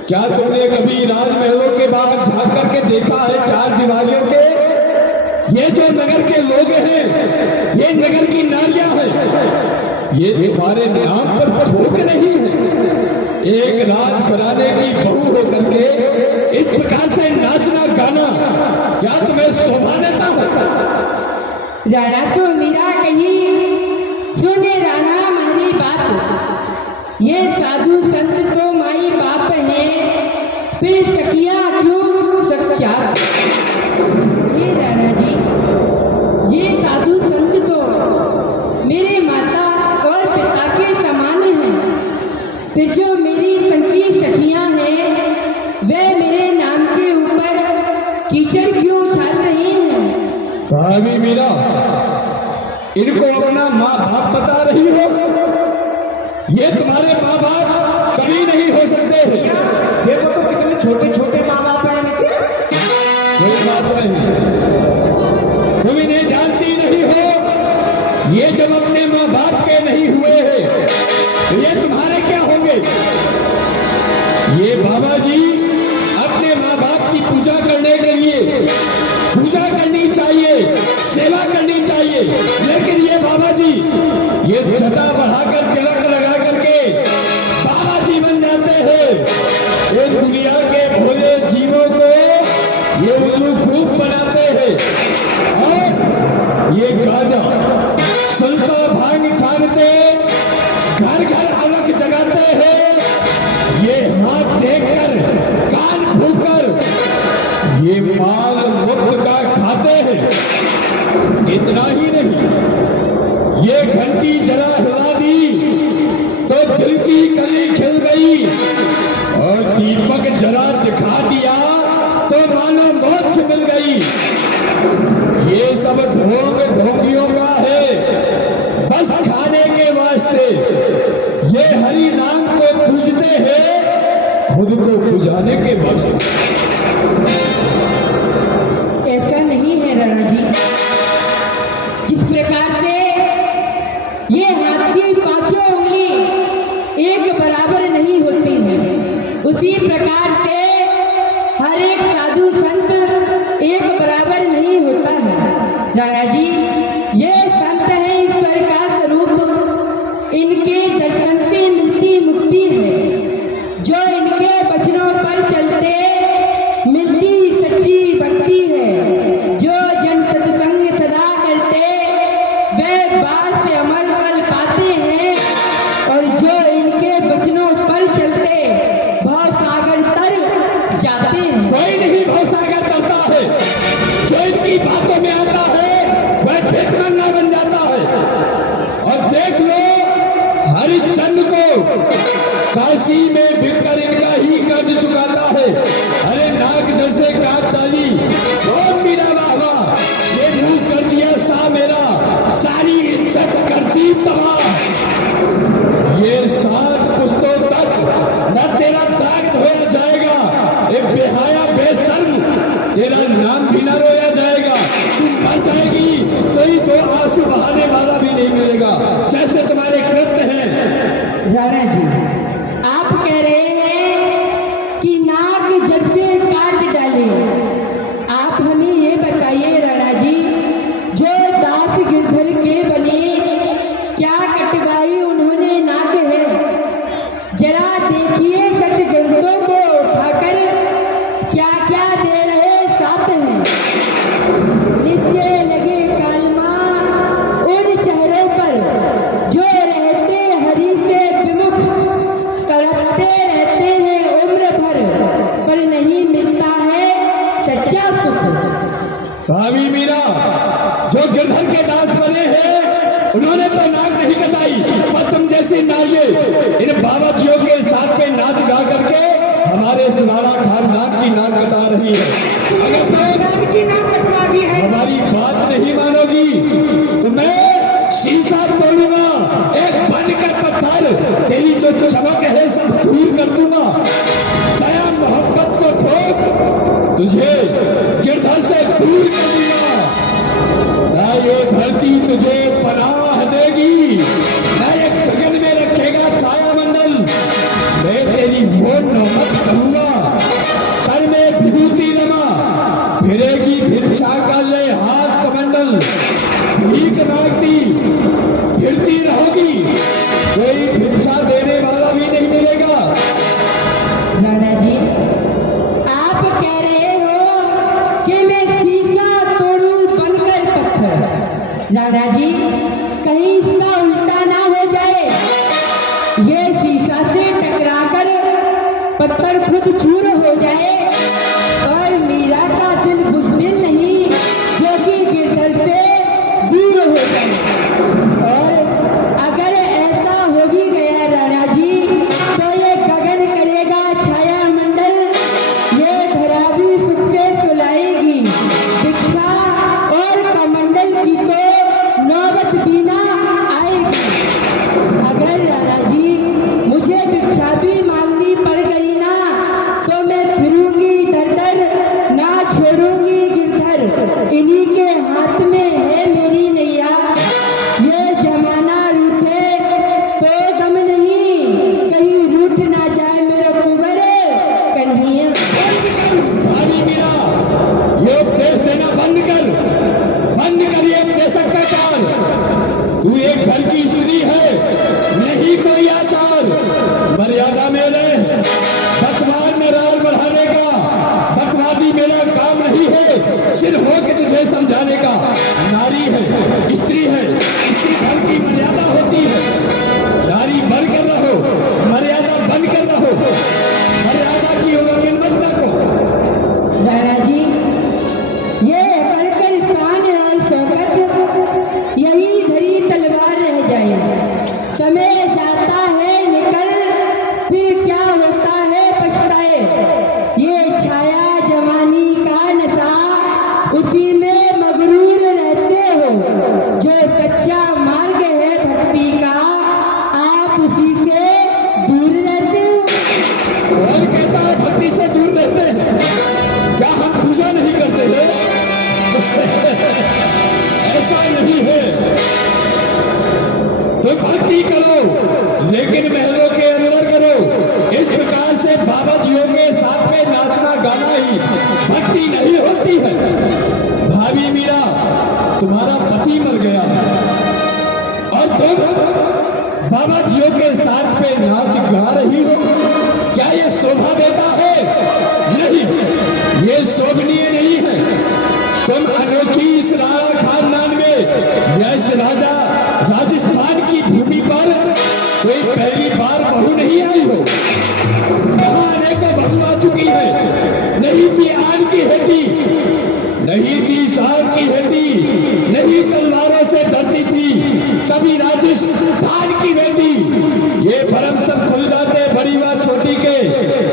क्या तुमने कभी राजमहलों के बाहर झांक करके देखा है चार दीवारियों के? ये जो नगर के लोग हैं, ये नगर की नारियां हैं, ये तुम्हारे नाम पर थोक नहीं है। एक राजघराने की बहू होकर के इस प्रकार से नाचना गाना क्या तुम्हें शोभा देता है? राणा तो मीरा कही, सुने राणा हमारी बात, ये साधु संत तो माई बाप हैं, फिर सखिया क्यों सच्चात। हे राणा जी, ये साधु संत तो मेरे माता और पिता के समान हैं, फिर जो मेरी संगी सखियां हैं वे मेरे नाम के ऊपर कीचड़ क्यों उछाल रही हैं। भाभी मीरा, इनको अपना माँ बाप बता रही हो? ये तुम्हारे माँ बाप कभी नहीं हो सकते हैं। देखो तो कितने छोटे छोटे माँ बाप हैं इनके। कोई बात नहीं, तुम इन्हें जानती नहीं हो। ये जब अपने माँ बाप के नहीं हुए हैं तो ये तुम्हारे क्या होंगे? ये बाबा जी अपने माँ बाप की पूजा करने के लिए पूजा करनी चाहिए, सेवा करनी चाहिए, लेकिन ये बाबा जी ये छटा बढ़ाकर तिलक लगा करके बाबा जी बन जाते हैं। ये दुनिया के भोले जीवों को ये उल्लू खूब बनाते हैं और ये गाजा सुल्ता भांग छानते, घर घर अलग जगाते हैं। ये हाथ देखकर कान फूकर ये माल मुक्त का खाते हैं। इतना ही नहीं, ये घंटी जरा हिला दी तो दिल की कली खिल गई और दीपक जरा दिखा दिया तो मानो मोक्ष मिल गई। ये सब ढोंग ढोंगियों का है, बस खाने के वास्ते। ये हरि नाम को पूजते हैं खुद को बुझाने के वास्ते। ऐसा नहीं है राणा जी, जिस प्रकार से ये हाथ की पांचों उंगली एक बराबर नहीं होती हैं, उसी प्रकार से हर एक साधु संत एक बराबर नहीं होता है। राणा जी, ये संत है ईश्वर का स्वरूप, इनके दर्शन से मिलती मुक्ति है। जो इनके वचनों पर चलते मिलती सच्ची भक्ति है। जो जन सत्संग सदा करते वे बात से अमर फल पाते हैं, और जो इनके वचनों पर चलते भाव सागर तर जाते हैं। कोई नहीं भवसागर करता है, जो इनकी बातों में आता है वह भिखमंगा बन जाता है। और देख लो हरिश्चंद्र को काशी में बिककर इनका ही कर्ज चुकाता है। अरे नाग जैसे काट डाली और मीरा बाबा, ये मुंह कर दिया सा मेरा, सारी इज्जत करती तबाह। ये 7 पुस्तों तक न तेरा दाग धोया जाएगा, एक बेहाया बेशर्म, तेरा नाम भी न रोया जाएगा। तुम मर जाएगी, कोई 2 आंसू बहाने वाला भी नहीं मिलेगा, जैसे तुम्हारे कृत्य हैं। राणा जी, आप कह रहे हैं कि नाग जब से काट डाले। आप हमें ये बताइए राणा जी, जो दास गिरधर के बने, क्या कटवाई उन्होंने नाक है? जरा देखिए सत ग्रंथों को उठाकर क्या क्या दे रहे साथ हैं। निश्चय लगे कालमा उन चेहरों पर जो रहते हरि से विमुख, तड़पते रहते हैं उम्र भर, पर नहीं मिलता है सच्चा सुख। भाभी मीरा, जो गिरधर के दास बने हैं उन्होंने तो नाक नहीं कटाई, पर तुम जैसी नारिये इन बाबा जियों के साथ में नाच गा करके हमारे सुनारा खानदान की नाक कटा रही है। अगर तो हमारी बात नहीं मानोगी तो मैं शीशा तोड़ूंगा, एक बनकर पत्थर तेरी जो चमक है सब दूर कर दूंगा। दया मोहब्बत को ठोक तुझे गिरधर से दूर कर दूंगा। ना ये धरती तुझे पनाह देगी, ना ये गगन में रखेगा छाया मंडल। मैं तेरी वो नौबत करूंगा, कर में विभूति रमा, फिरेगी भिक्षा का ले हाथ कमंडल। भीख मांगती फिरती रहोगी, कोई भिक्षा देने वाला भी नहीं मिलेगा। राणा जी, आप कह रहे हो कि मैं शीशा तोड़ूं बनकर पत्थर। राणा जी, कहीं इसका उल्टा ना हो जाए, ये शीशा से टकराकर पत्थर खुद चूर हो जाए और मीरा का दिल बुज़दिल नहीं जो कि गिरधर से दूर हो जाए। और अगर ऐसा हो भी गया राणा जी, तो ये गगन करेगा छाया मंडल, ये धरा भी सुख से सुलाएगी। भिक्षा और कमंडल की तो नौबत भी ना आएगी। अगर राणा जी मुझे भिक्षा भी मांगनी पड़ गई ना, तो मैं फिरूंगी दर दर, ना छोड़ूंगी गिरधर। इन्हीं के हाथ में है मेरी नैया, ये जमाना रूठे तो दम नहीं, कहीं रूठ ना जाए मेरा कुंवर कन्हैया। भाभी मीरा, ये उपदेश देना बंद कर ये उपदेशक का चाल। तू एक घर की स्त्री है, नहीं कोई आचार। मर्यादा में रह, बकवाद में रार बढ़ाने का बकवादी मेरा काम नहीं है। सिर हो के तुझे समझाने का। नारी है, स्त्री है, स्त्री घर की मर्यादा होती है। नारी बन कर रहो, मर्यादा बन कर रहो, मर्यादा की उल्लंघन मत करो। राणा जी, ये कलकल शान और शौकत यही धरी तलवार रह जाए। समय जाता है निकल, फिर क्या होता है पछताए। ये छाया जवानी का नशा, उसी में मगरूर रहते हो। जो सच्चा मार्ग है भक्ति का, आप उसी से दूर रहते हो। कौन कहता है भक्ति से दूर रहते हैं? क्या हम पूजा नहीं करते हैं? ऐसा नहीं है। तो भक्ति करो, लेकिन महलों के अंदर करो। इस प्रकार से बाबा जियों के साथ में नाचना गाना ही भक्ति नहीं होती है। भाभी मीरा, तुम्हारा पति मर गया है और तुम बाबा जियों के साथ में नाच गा रही हो। क्या ये शोभा देता है? नहीं, ये शोभनीय नहीं है। तुम अनोखी इस राणा खानदान में, यस राजा राजस्थान की भूमि पर कोई पहली बार बहू नहीं आई हो। यहाँ आने को बहू आ चुकी है। नहीं थी आन की हेती, नहीं थी साहब की हेती, नहीं तलवारों से डरती थी कभी राजस्थान की बेटी। ये भरम सब खुल जाते बड़ी बात छोटी के।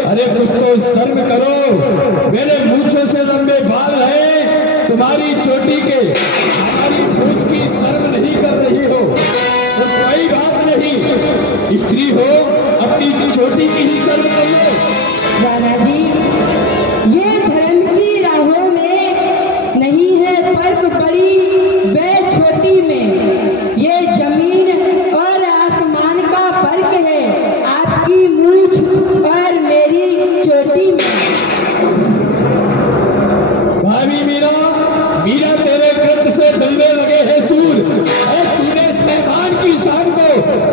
अरे कुछ तो शर्म करो। मेरे मूंछों से लंबे बाल हैं तुम्हारी चोटी के, हमारी पूछ की शर्म नहीं कर रही हो तो कोई बात नहीं। स्त्री हो, अपनी चोटी की ही शर्म कर लो। राणा जी, ये धर्म की राहों में नहीं है फर्क बड़ी व छोटी में। ये जमीन और आसमान का फर्क है, आपकी मूछ और मेरी चोटी में। भाभी मीरा, मीरा तेरे कृत्य से दंडे लगे हैं सूर, और तूने इस मेहमान की शान को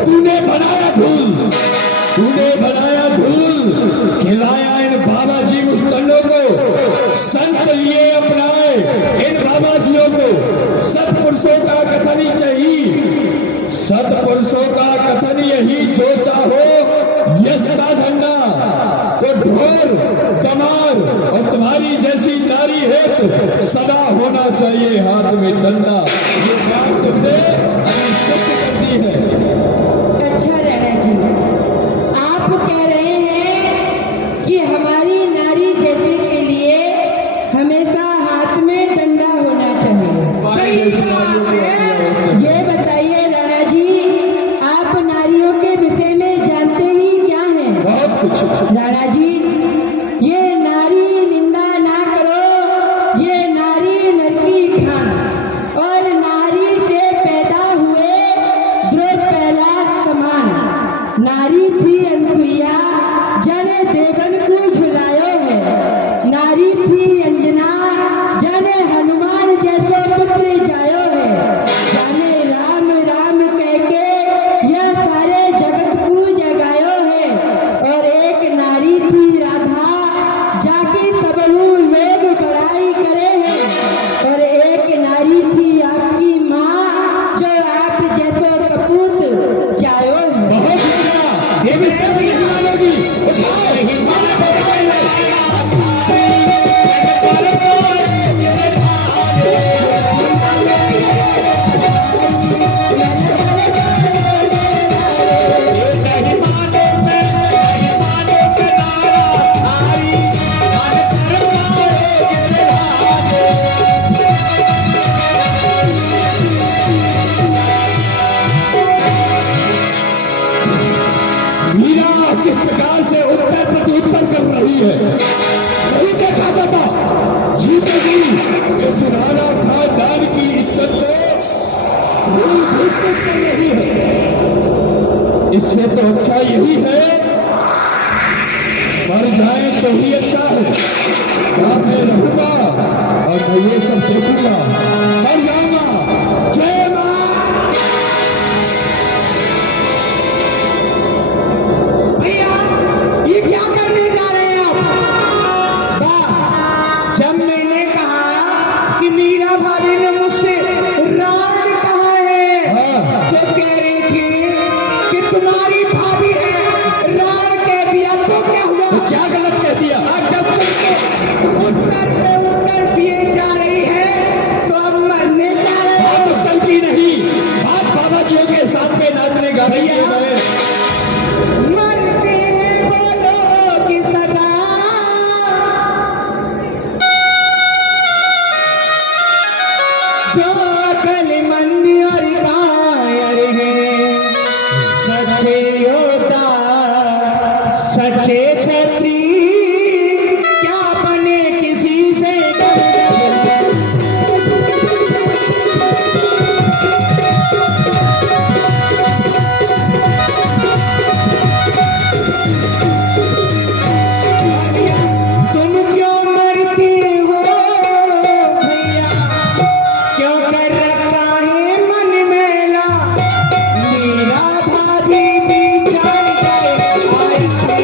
तूने बनाया धूल। तूने बनाया धूल, खिलाया इन बाबा जी मुस्तंडों को, संत लिए अपनाए इन बाबा जियों को। सत्पुरुषों का कथन ही चाहिए, सत्पुरुषों का कथन यही, जो चाहो यश का झंडा तो ढोर कमार, और तुम्हारी जैसी नारी है तो सदा होना चाहिए हाथ में डंडा। ये बात तुमने अभी सिद्ध कर दी है। अच्छा राणा जी, नारी थी अनसुईया जने देवन को झुलायो है। नारी थी अंजना जने हनुमान जैसो पुत्र जायो है। जाने राम राम कह के यह सारे जगत को जगायो है। और एक नारी थी राधा जाके सबहु लोग बड़ाई करे हैं। और एक नारी थी आपकी माँ जो आप जैसो कपूत जायो है। बहुत हो गया, ये भी सर्व की मानोगी। उठाओ, मीरा किस प्रकार से उत्तर प्रत्युत्तर कर रही है, नहीं देखा जाता। जीते जी इस राणा खानदान की इज्जत को कोई घुसपैठ कर रही है। इससे तो अच्छा यही है मर जाए तो ही अच्छा है। क्या मैं रहूंगा और मैं ये सब देखूंगा, मर जाऊंगा। जय मां। भैया ये क्या करने जा रहे हैं आप? वाह, जब मैंने कहा कि मीरा भाभी ने मुझसे राम कहा है तो कह रही थी कि तुम्हारी भाभी है राम कह दिया तो क्या हुआ? क्या गलत कह दिया? और जब तुमको उत्तर पे उत्तर दिए जा रही है तो अब मरने जा रहे हो। बात उत्तर की नहीं, बात बाबा जियों के साथ में नाचने गाने की है। मरते हैं बोलो कि सदा जो अक्लमंद और कायर हैं, सच्चे योद्धा सच्चे छत्री क्या बने किसी से डर। तुम क्यों मरती हो भैया, क्यों कर रखा है मन मेला? मीरा भाभी भी जान गए आई थे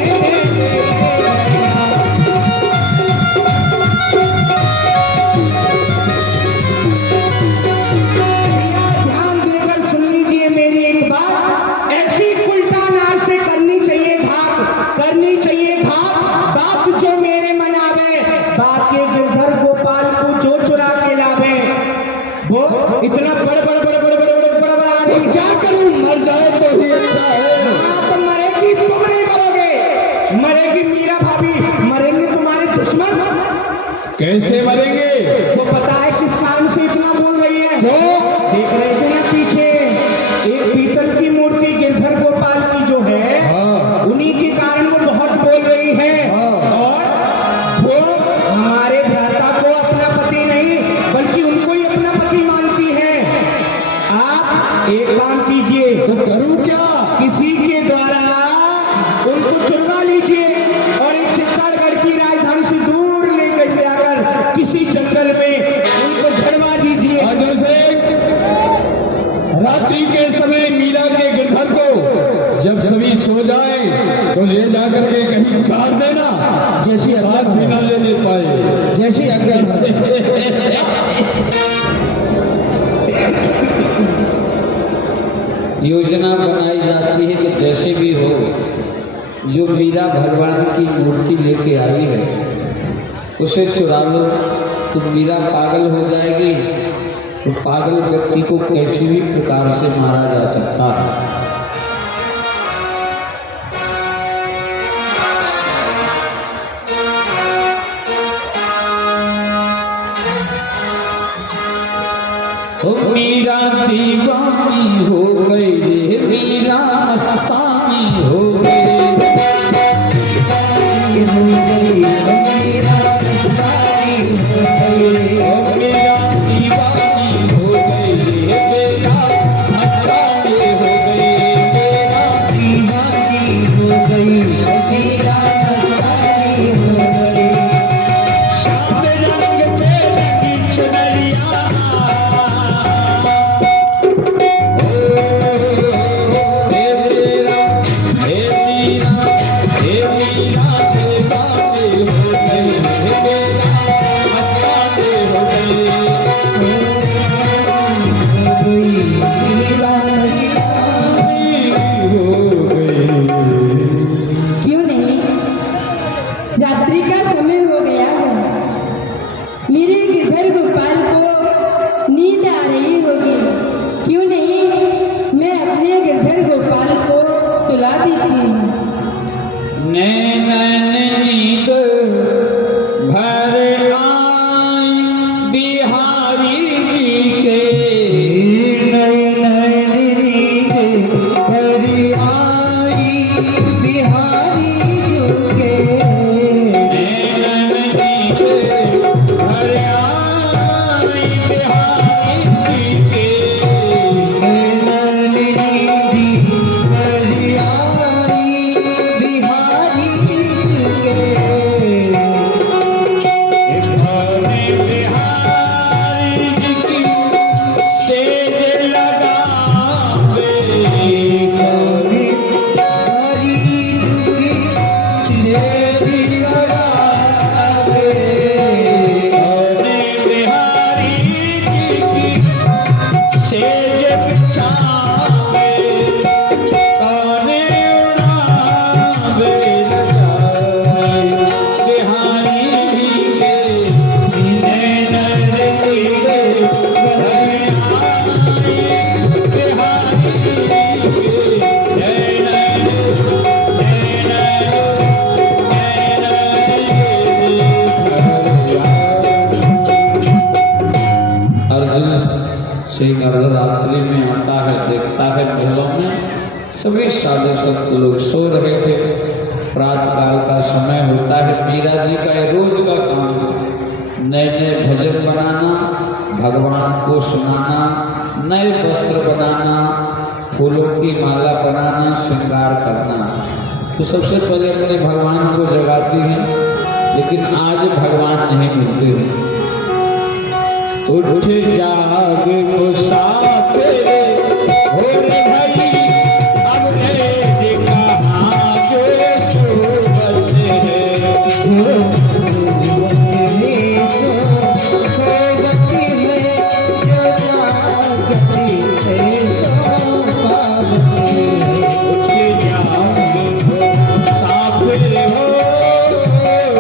भैया, ध्यान देकर सुन लीजिए मेरी एक बात। ऐसी उल्टा नार से करनी चाहिए घात, करनी चाहिए घात। बात जो मेरे मनावे, बात के गिरधर गोपाल को जो चुरा के लावे, वो इतना बड़ा आदमी क्या करूं? मर जाए तो ही अच्छा है। तो मरेगी, तुम नहीं मरोगे, मरेगी मीरा भाभी, मरेंगे तुम्हारे दुश्मन। कैसे मरेंगे? वो पता है किस कारण से इतना बोल रही है? क्यों? देख रहे थे ना पीछे एक पीतल की मूर्ति गिरधर गोपाल की जो है, हाँ। उन्हीं के कारण वो बहुत बोल रही है। हाँ। और वो हमारे भ्राता को अपना पति नहीं बल्कि उनको ही अपना पति मानती है। आप एक काम कीजिए, तो करूं क्या? किसी के द्वारा उनको चुनवा लीजिए और एक चित्तौड़गढ़ की राजधानी से दूर लेकर जाकर किसी जंगल में उनको झड़वा दीजिए। आजा से रात्रि के समय मीरा के गिरधर को जब सभी सो जाए तो ले जाकर के कहीं गाड़ देना, जैसी साथ भी ना लेने पाए। जैसी आज्ञा। योजना बनाई जाती है कि जैसे भी हो जो मीरा भगवान की मूर्ति लेके आई है उसे चुरा लो, तो मीरा पागल हो जाएगी। तो पागल व्यक्ति को कैसी भी प्रकार से मारा जा सकता है। ओ मीरा दीवानी हो गई रे, मीरा मस्तानी हो गई। गई मीरा मस्तानी हो गई। श्याम रंग पे लगी चुनरिया हे मेरा हे मीरा हे मीरा तेरे बाते हो गई हे मेरा मस्तानी हो गई। मीरा मस्तानी हो गई क्यों नहीं, रात्रि का समय हो गया है, मेरे गिरधर गोपाल को नींद आ रही होगी। क्यों नहीं, मैं अपने गिरधर गोपाल को सुला देती हूँ। नैन नींद भर आई बिहारी जी के नई नई हरी आई बिहारी के नैन नींद भर आई बिहारी जी के नैनी हरी आई बिहारी के घरे बिहारी जी की सेज लगावे हरी हरी लगावे घरे बिहारी जी की सेज बिछावे ताने उड़ावे रजाई बिहारी जी के नैन नींद भर आई बिहारी जी के अर्जुन श्री नवरात्रि में आता है, देखता है महलों में सभी साधु संत लोग सो रहे थे। प्रातः काल का समय होता है। मीरा जी का ये रोज का काम था, नए नए भजन बनाना, भगवान को सुनाना, नए वस्त्र बनाना, फूलों की माला बनाना, श्रृंगार करना। तो सबसे पहले अपने भगवान को जगाती हैं, लेकिन आज भगवान नहीं मिलते हैं। उठ जाग मुसाफिर हो रे भाई, अब रे कहाँ जो सोबत है। उठ जाग मुसाफिर हो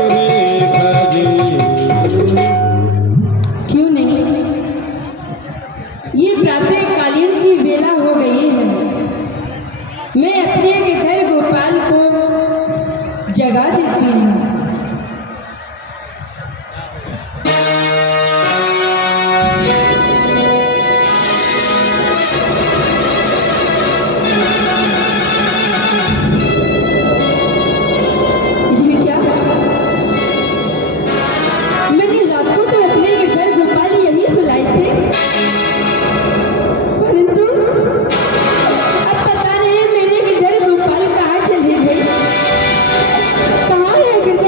रे भाई। क्यों नहीं, ये प्रातःकालीन की वेला हो गई है, मैं अपने गिरधर गोपाल को जगा देती हूँ। ये क्या, मैंने रात को तो अपने गिरधर गोपाल यहीं सुलाए थे, परंतु अब पता नहीं मेरे गिरधर गोपाल कहाँ चले गए। कहाँ है गिरधर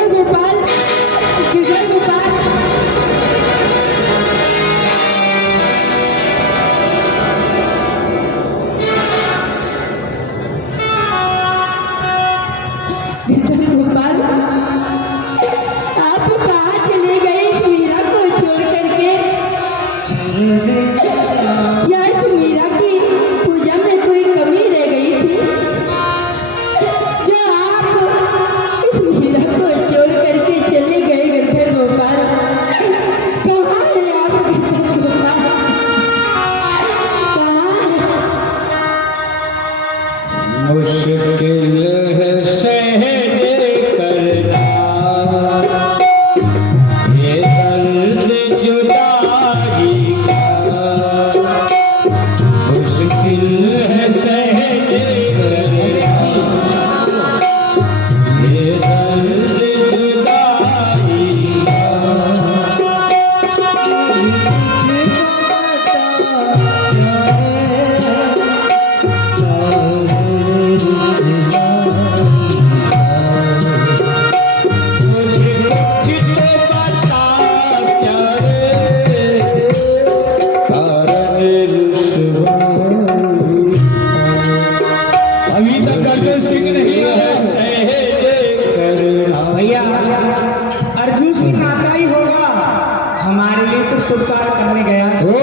शुभ कार्य करने गया। ओ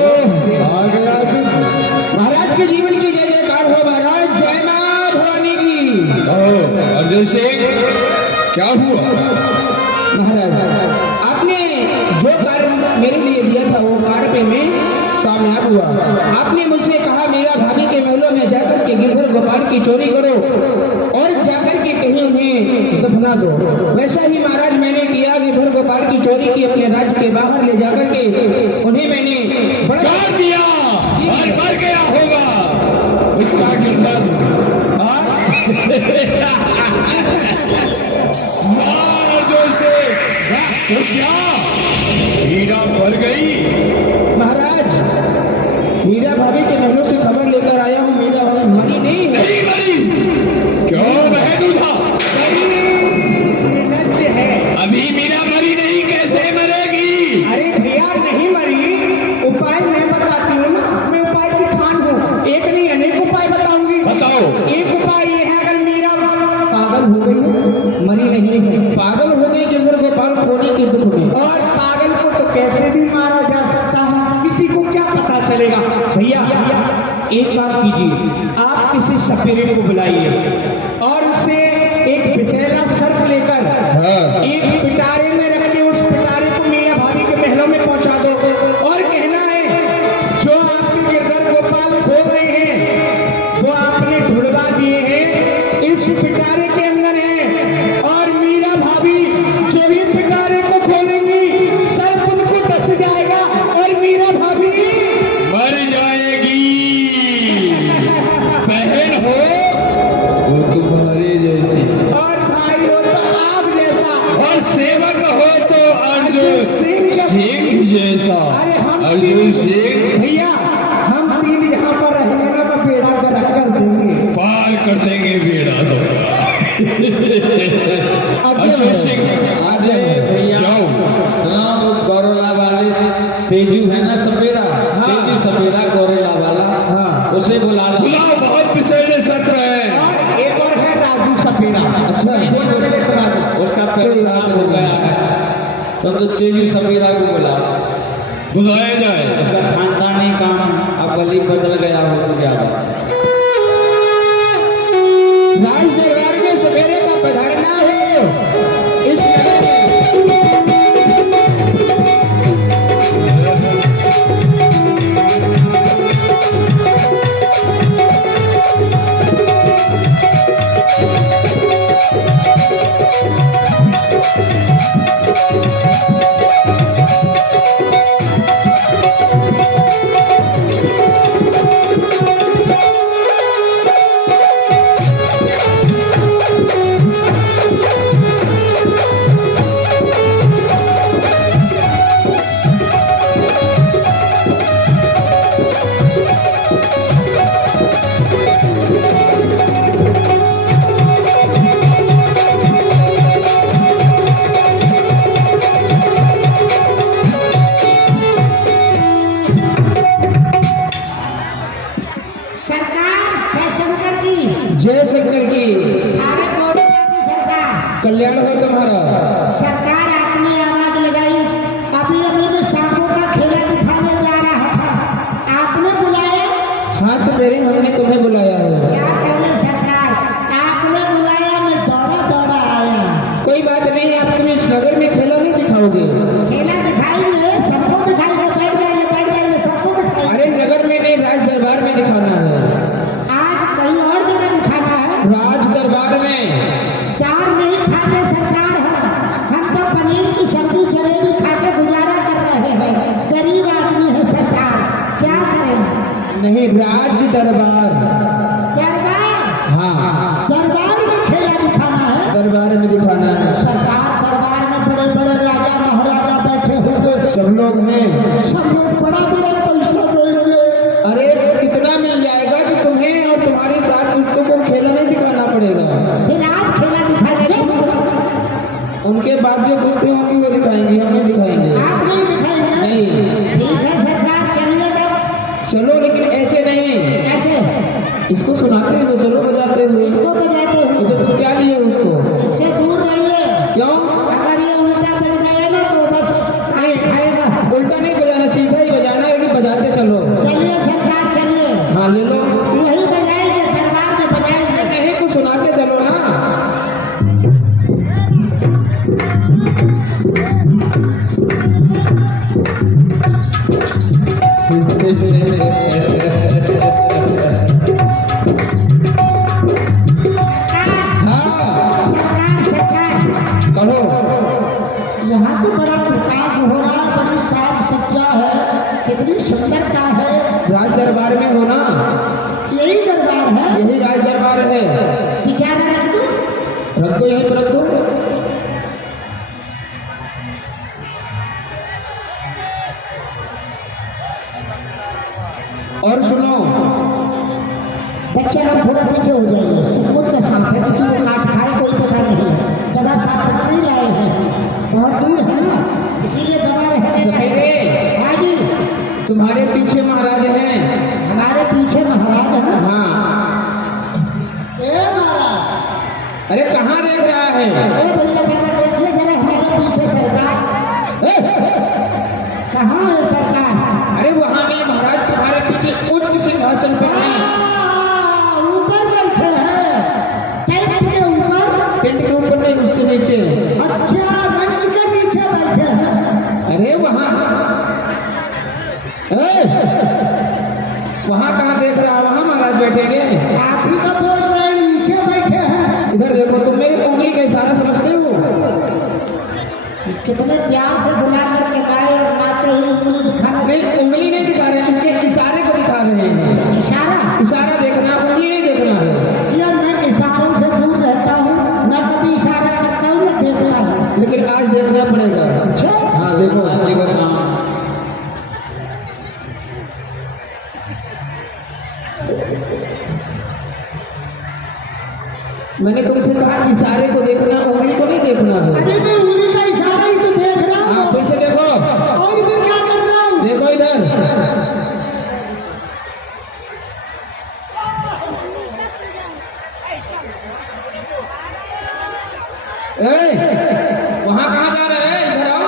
आ गया तुझ। महाराज के जीवन की जय जयकार हो महाराज, जय मां भवानी की। अर्जुन सिंह क्या हुआ? महाराज आपने जो कार्य मेरे लिए दिया था वो कार्य पे मैं कामयाब हुआ। आपने मुझसे कहा मीरा भाभी के महलों में जाकर के गिरधर गोपाल की चोरी करो और जाकर के कहीं उन्हें दफना दो। वैसा ही महाराज मैंने किया, गिरधर गोपाल की चोरी की अपने राज्य के बाहर ले जाकर के उन्हें मैंने बड़ा कर दिया और मर गया होगा उसका गिरधर। जो से तो क्या हीरा मर गई? महाराज मीरा भाभी के महलों से खबर लेकर आया हूँ, मीरा भाभी मरी नहीं है। नहीं मरी? क्यों बहन दूधा? निर्लज्ज है। अभी मीरा मरी नहीं, कैसे मरेगी? अरे भैया नहीं मरी, उपाय मैं बताती हूँ ना, मैं उपाय की खान हूँ। एक नहीं अनेक उपाय बताऊंगी। बताओ। एक उपाय ये है, अगर मीरा पागल हो गई है, मरी नहीं है, पागल हो गई गिरधर गोपाल खोने के दुख में। और पागल को तो कैसे भी मारा जा सकता है, किसी को क्या पता चलेगा। भैया एक काम कीजिए, आप किसी सपेरे को बुलाइए और उसे एक विषैला सर्प लेकर एक पिटारे में रख के उस पिटारे को मीरा भाभी के महलों में पहुंचा दो और कहना है जो आपके गिरधर गोपाल खो गए हैं, जो आपने ढुलवा दिए हैं, इस पिटारे के अंदर है। और मीरा भाभी जो ही पिटारे को खोलेंगी, सर्प उनको डस जाएगा और मीरा भाभी मर जाएगी। बहन हो वो तुम्हारी जैसी और भाई हो तो आप जैसा और सेवक हो तो अर्जुन सिंह सिंह जैसा। अरे हम अर्जुन सिंह भैया हम तीन यहाँ पर रहेंगे ना, तो बेड़ा कर रख कर देंगे, पार कर देंगे बेड़ा तो। अर्जुन सिंह अरे भैया जाओ। सुना वो गौरला वाले तेजू है ना सपेरा, तेजू सपेरा गौरला वाला, उसे बुला ला। बुलाओ, बहुत पिछले सत्र है। और एक और है राजू सपेरा। अच्छा वो नजर करा दो। उसका पैर खराब हो गया है, तो तेजू सपेरा को बुला। बुलाया जाए। उसका खानदानी काम अब बलि बदल गया हो तो क्या राज दरबार में सवेरे का पधारना हो इस नगर में। जय शंकर की अरे गौरी की सरकार, कल्याण हो तुम्हारा। सरकार आपने आवाज लगाई, अभी अभी मैं सांपों का खेला दिखाने जा रहा था, आपने बुलाया। हाँ सवेरे हमने तुम्हें बुलाया है। क्या कहने सरकार, आपने बुलाया, मैं दौड़ा दौड़ा आया। कोई बात नहीं, आप तुम इस नगर में खेला नहीं दिखाओगे। खेला दिखाएंगे, सबको दिखाएंगे, बैठ जाइए सबको दिखाएंगे। अरे नगर में नहीं, राज दरबार में दिखाना है। आज कहीं और जगह दिखाना है। राज दरबार में दार नहीं खाते सरकार, हम तो पनीर की सब्जी जलेबी खा के गुजारा कर रहे हैं, गरीब आदमी है सरकार, क्या करें। नहीं, राज दरबार। दरबार, हाँ दरबार में खेला दिखाना है। दरबार में दिखाना है। सरकार दरबार में बड़े बड़े राजा महाराजा बैठे हुए, सब लोग हैं। सब लोग बड़ा बड़ा पैसा देंगे। अरे कितना मिल जाएगा कि तुम्हें और तुम्हारे साथ उसको को खेला नहीं दिखाना पड़ेगा। फिर आप खेला दिखा देंगे, उनके बाद जो पूछते होंगे वो दिखाएंगे, हम नहीं दिखाएंगे। आप नहीं दिखाएंगे। नहीं। ठीक है सरकार, चलिए तब। चलो लेकिन ऐसे नहीं, कैसे? इसको सुनाते हुए चलो, बजाते हुए। इसको बजाते हुए। तो तुम क्या लिए उसको? इससे दूर रहिए। क्यों? अगर ये उल्टा बज गया ना तो बस खाएगा। उल्टा नहीं बजाना, कहो। यहाँ तो बड़ा प्रकाश हो रहा है, बड़ी साज सज्जा है, कितनी सुंदरता है। राज दरबार में हो ना? यही दरबार है। यही राज दरबार है। पिटारा रख दो। रख दो, यहीं पर रख दो। और सुनो, बच्चे लोग थोड़ा पीछे हो जाइए, सचमुच का सांप है, किसी को काट खाए कोई पता नहीं है। दवा साथ में नहीं लाए हैं, बहुत दूर है ना, इसीलिए दवा रहे। सफेदे, हाँ जी, तुम्हारे पीछे महाराज हैं। हमारे पीछे महाराज है। हाँ। ए महाराज, अरे कहाँ देख रहा है? ए भैया बाबा देखिए जरा हमारे पीछे सरकार। कहाँ है सरकार? अरे वहाँ नहीं महाराज, तुम्हारे पीछे उच्च सिंहासन पर हैं। ऊपर बैठे हैं, टेंट के ऊपर। टेंट के ऊपर नहीं, उससे नीचे। अच्छा, मंच के नीचे बैठे हैं। अरे वहाँ वहाँ कहाँ देख रहा? वहाँ महाराज बैठेंगे। आप ही तो बोल रहे हैं नीचे बैठे हैं। इधर देखो, तुम मेरी उंगली का इशारा समझते हो? कितने प्यार से बुला करके लाए और लाते ही उंगली दिखाना। नहीं, उंगली नहीं दिखा रहे हैं, इसके इशारे को दिखा रहे हैं। इशारा? इशारा देखना, उंगली नहीं देखना है। या मैं इशारों से दूर रहता हूँ, ना कभी इशारा करता हूँ ना देखता हूँ। लेकिन आज देखना पड़ेगा। अच्छा, हाँ देखो, देखो। मैंने तुमसे कहा इशारे को देखना, उंगली को नहीं देखना है। अरे मैं उंगली का इशारा ही तो देख रहा हाँ, हूँ। फिर से देखो। और मैं क्या कर रहा हूँ? देखो इधर। वहाँ कहाँ जा रहे हैं? इधर आओ।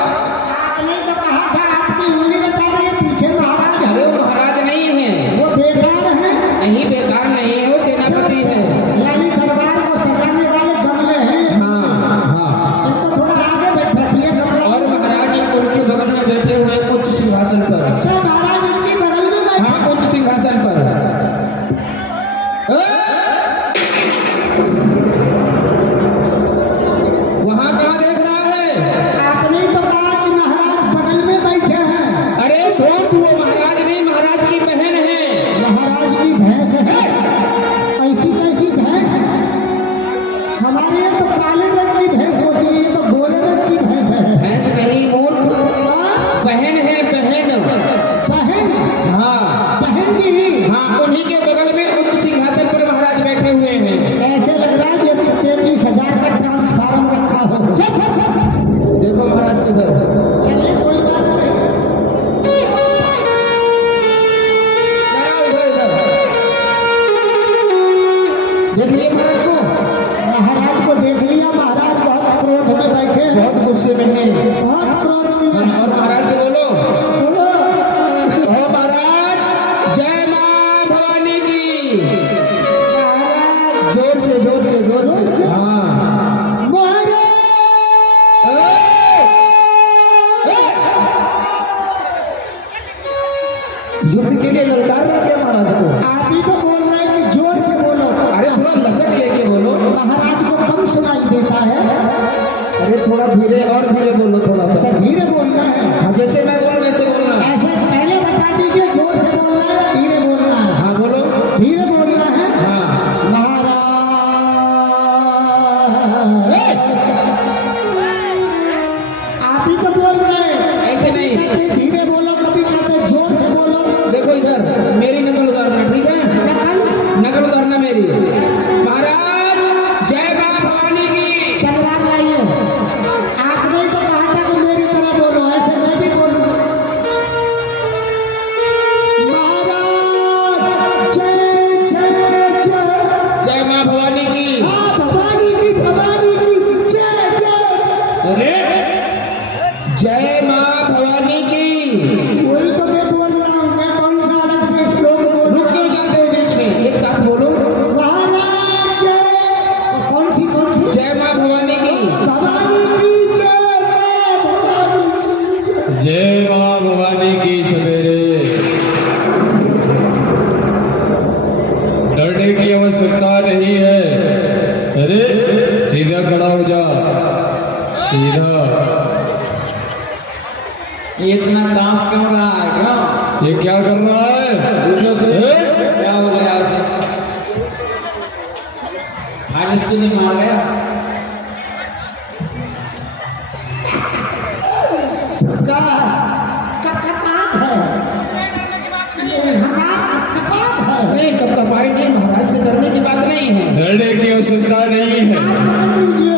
आपने तो कहा था, आपकी उंगली बता रही है पीछे महाराज। अरे वो महाराज नहीं है। वो बेकार है। नहीं, बेकार नहीं है, वो सेनापति है। यानी दरबार को सजाने वाले गमले हैं। हाँ हाँ। इनको थोड़ा आगे बैठ रखिए गमला। और महाराज उनके बगल में बैठे हुए उच्च सिंहासन पर। अच्छा, महाराज इनके बगल में बैठे। हाँ, उच्च सिंहासन पर। वहाँ कहाँ देख रहा है? आपने तो कहा कि महाराज बगल में बैठे हैं। अरे धोत, वो महाराज नहीं, महाराज की बहन है। महाराज की भैंस है। ऐसी कैसी भैंस? हमारे यहाँ तो काले रंग की भैंस होती है, ये तो गोरे रंग की भैंस है। भैंस नहीं, मूर्ख, हाँ? बहन है, बहन। बहन? हाँ बहन भी? हाँ, उन्हीं के बगल में उच्च सिंहासन पर महाराज बैठे हुए हैं। ऐसे लग रहा है जैसे 33,000 का ट्रांसफार्म रखा हो। देखो महाराज किधर। चलिए, कोई बात नहीं। देखिए महाराज को। महाराज को देख लिया। महाराज बहुत क्रोध में बैठे हैं। बहुत गुस्से में है। बहुत क्रोध में। और महाराज से बोलो, बोलो। ओ महाराज, जय मां भवानी की। महाराज, जोर से, जोर से, जोर से। हाँ। महाराज, युद्ध के लिए ललकार रहा क्या महाराज को? आप ही तो बोल रहे हैं कि जोर से बोलो। अरे थोड़ा लचक लेके बोलो। महाराज को कम सुनाई देता है। अरे थोड़ा धीरे, और धीरे बोलो थोड़ा सा। अच्छा, धीरे बोलना है। हाँ, जैसे मैं बोल वैसे बोलना। ऐसे पहले बता दीजिए, जोर से बोलना है, धीरे बोलना है। हाँ बोलो। धीरे बोलना है। हाँ। महाराज, आप ही तो बोल रहे हैं। ऐसे नहीं। कभी कहते धीरे बोलो, कभी कहते जोर से बोलो। देखो इधर, मेरी नकल उतारना, ठीक है? नकल? नकल उतारना मेरी। महाराज, जय मां भवानी की। तलवार लाइए। आपने तो कहा था कि मेरी तरह बोलो, ऐसे मैं भी बोलूं। महाराज, जय जय जय। जय मां भवानी की। हाँ, भवानी की, भवानी की जय जय। अरे, जय मां भवानी की। ये इतना काम क्यों रहा है? क्यों? ये क्या कर रहा है? पूछो से ए? क्या हो गया उसे? आज इसको से मार गया? सरकार कपकपात है, ये हमारा कपकपात है। नहीं कपकपाई नहीं महाराज से डरने की बात नहीं है। लड़ने की आवश्यकता नहीं है। आप पकड़ लीजिए,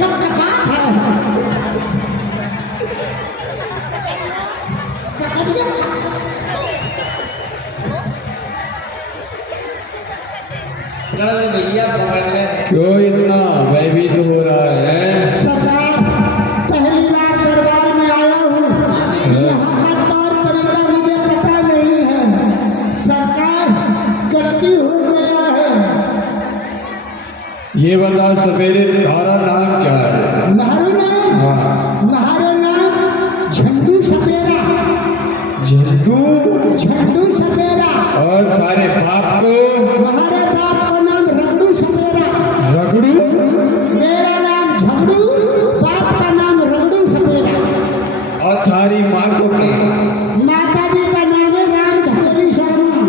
कपकपात है। पकड़िए, पकड़ ले भैया, पकड़ ले। क्यों इतना भयभीत हो रहा है? सरकार पहली बार दरबार में आया हूँ, यहाँ का तौर तरीका मुझे पता नहीं है। सरकार गलती हो गया है। ये बता सवेरे तारा नाम क्या है? महारो नाम, हाँ। महारो नाम झंडू सपेरा, झंडू। झंडू सपेरा। और तारे बाप को? हमारे बाप का नाम रगड़ू सपेरा। रगड़ू। मेरा नाम झगड़ू, बाप का नाम रगड़ू सपेरा। और थारी माँ को क्या? माता जी का नाम है राम ढकेली शर्मा।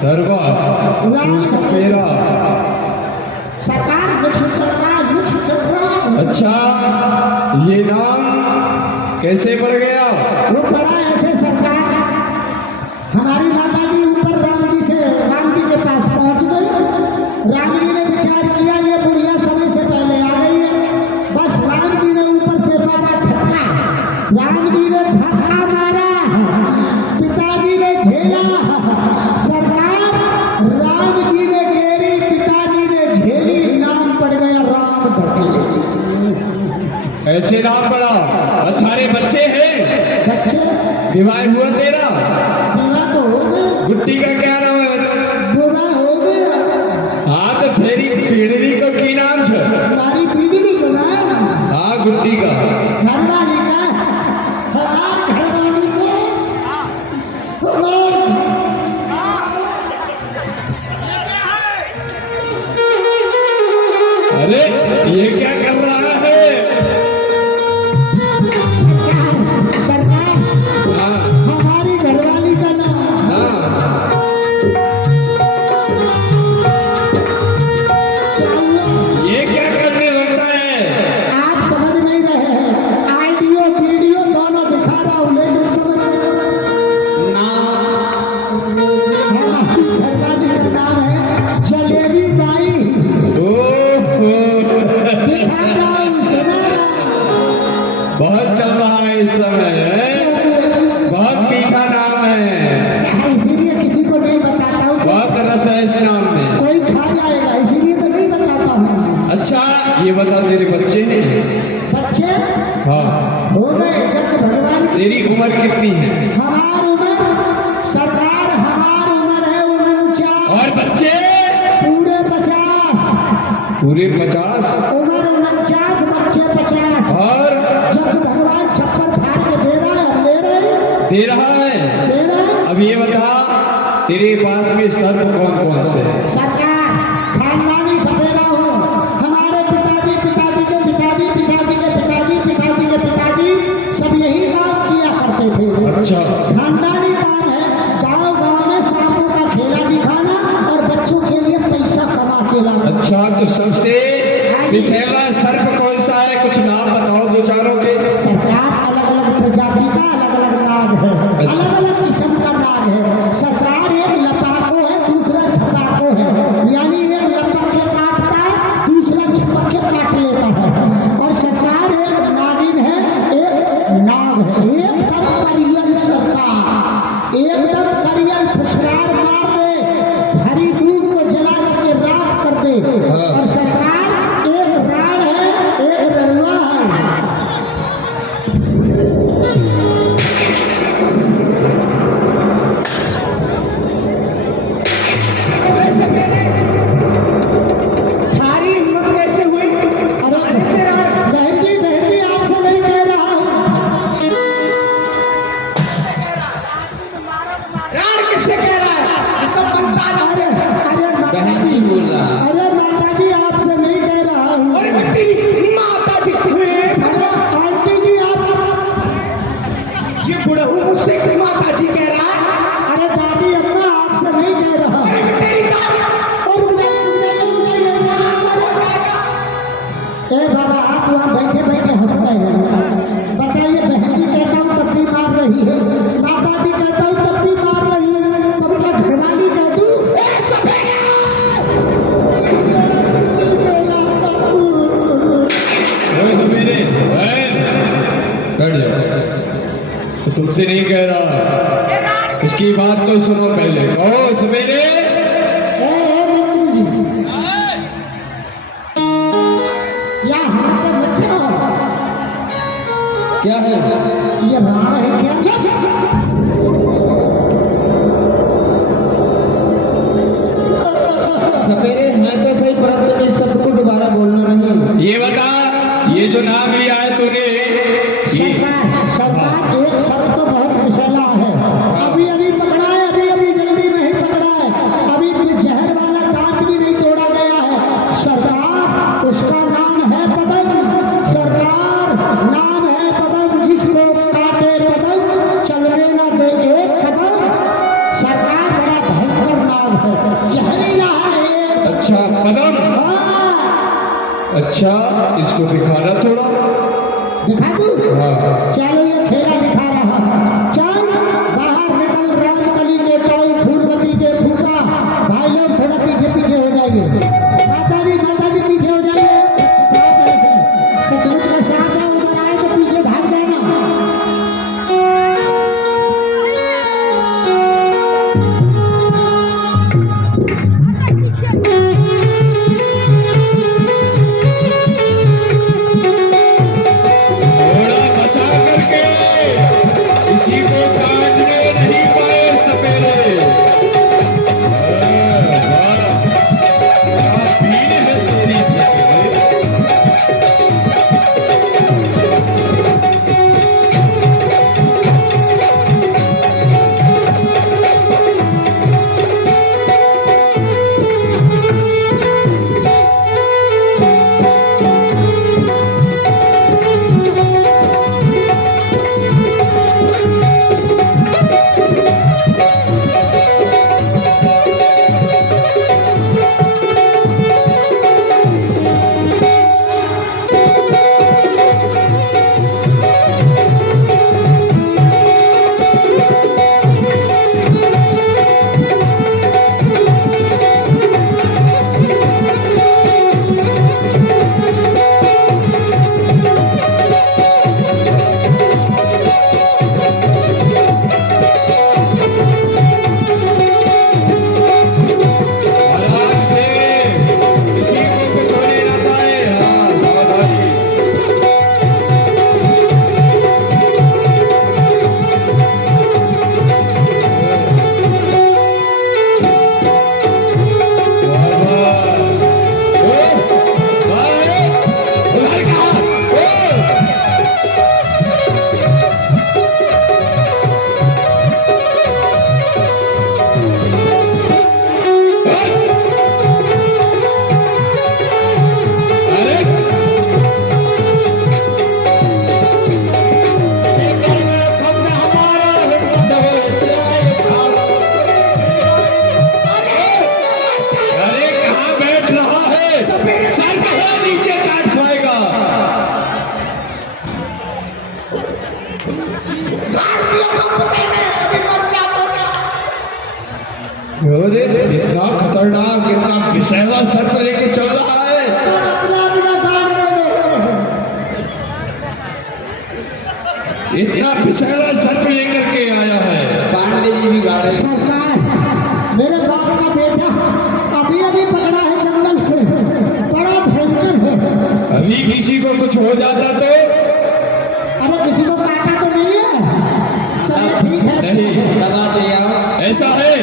सर्वा। राम सपेरा। सरकार मुख चक्रा, मुख चक्रा। अच्छा, ये नाम कैसे पड़ गया? वो पड़ा ऐसे सरकार, हमारी माता जी ऊपर राम जी के पास पहुंच गई। राम जी ने विचार किया ये बुढ़िया समय से पहले आ गई है, बस राम जी ने ऊपर से मारा धक्का। राम जी ने धक्का मारा, पिताजी ने झेला। सरकार राम जी ने घेरी, पिताजी ने झेली, नाम पड़ गया राम ढकेली। ऐसे नाम पड़ा। और थारे बच्चे हैं? बच्चे विवाह हुआ तेरा? विवाह तो हो गया, गुट्टी का क्या नाम है? विवाह हो गया। हाँ तो तेरी पीढ़ी को की नाम छ? हमारी बीजड़ी को ना, हाँ गुट्टी का। घरवाली का, हमार घरवाली को, हमार अरे ये क्या कर रहा है? सरकार हाँ। हमारी घरवाली का नाम हाँ। क्या हुआ? ये क्या करने लगता है? आप समझ नहीं रहे हैं, ऑडियो वीडियो दोनों दिखा रहा हूँ, लेकिन समझ नहीं रहे। हमारी घरवाली का नाम है जलेबी बाई। ओहो, दिखा रहा हूँ, सुना रहा बहुत चल रहा है इस समय है? बहुत मीठा नाम है, हूँ। इसीलिए किसी को नहीं बताता हूँ, बहुत रस है इस नाम में। कोई खा जाएगा, इसीलिए तो नहीं बताता हूँ। अच्छा ये बता तेरे बच्चे हैं? बच्चे हाँ। हो गए जब भगवान की। तेरी उम्र कितनी है? हमार उम्र सरकार, हमार उम्र है 49। और बच्चे? पूरे 50। पूरे 50? उम्र 49, बच्चे 50। और जब भगवान छप्पर फाड़ के दे रहा है, हम ले रहे हैं, दे रहा है? दे रहे हैं। अब ये बता तेरे पास में सर्प कौन कौन से हैं? सरकार खानदानी सपेरा हूँ। हमारे पिताजी, पिताजी के पिताजी, पिताजी के पिताजी, पिताजी के पिताजी सब यही काम किया करते थे। अच्छा। खानदानी काम है, गांव गांव में सांपों का खेला दिखाना और बच्चों के लिए पैसा कमा के लाना। अच्छा तो सबसे विषैला सर्प कौन सा है? कुछ नाम बताओ दो चारों के। सरकार अलग अलग प्रजाति का अलग अलग नाग है, अलग अलग किस्म का नाग है। सरकार एक लपाको है, दूसरा छपाको है, यानी एक लपक के काटता है, दूसरा छपक के काट लेता है। और सरकार एक नागिन है, एक नाग है, एकदम करियल सरकार, एकदम करियल फुसकार मार दे, हरी दूध को जला करके राख कर दे। और सरकार एक राण है, एक रड़ुआ है। बाबा आप वहाँ बैठे बैठे हंस रहे हैं। बताइए, बहन जी कहता हूँ तब भी मार रही है, माता जी कहता हूँ तब भी मार रही है, तब क्या घरवाली कह दूँ? सवेरे बैठ जाओ। तो तुमसे नहीं कह रहा, उसकी बात तो सुनो पहले। कहो सवेरे। मंत्री जी, यहाँ पे मत जाओ। क्या है? ये बाहर है क्या? सपेरे हैं तो सही, परंतु इस सबको दोबारा बोलना नहीं। ये बता, ये जो नाम लिया है तूने, सरकार एक शब्द तो बहुत विषैला है। अभी अभी पकड़ा है, अभी अभी जल्दी में ही पकड़ा है, अभी जहर वाला दांत भी नहीं तोड़ा गया है। सरकार उसका नाम है पदम, सरकार नाम है पदम, जिसको काटे पदम चलने न दे एक कदम। सरकार बड़ा भयंकर नाम है, जहरीला है। अच्छा पदम, अच्छा इसको दिखाना थोड़ा। दिखा दूं? हाँ। चलो ये खेला दिखा रहा। चल बाहर निकल, रामकली के टाउ, फूलवती के फूका। भाई लोग थोड़ा पीछे पीछे हो जाइए। माता जी पीछे हो जाइए। सांप है, सचमुच का सांप है, उधर आए तो पीछे भाग जाना। थोड़ा बचा करके, इसी को काटने नहीं पाए सपेरे। क्या भीड़ है तेरी सपेरे। आराम से, किसी को कुछ होने ना पाए। हाँ, सावधानी। अरे कहाँ बैठ रहा है? सर कहाँ नीचे काट खाएगा। अरे इतना खतरनाक, इतना विषैला सर को लेके चल रहा है। इतना विषैला सर पे लेकर के आया है। पांडे जी भी गाड़े। सरकार, मेरे बाप का बेटा अभी अभी पकड़ा है जंगल से, बड़ा भयंकर है। अभी किसी को कुछ हो जाता तो? अरे किसी को काटा तो नहीं है? चलो ठीक है। नहीं। दबा दे आओ। ऐसा है,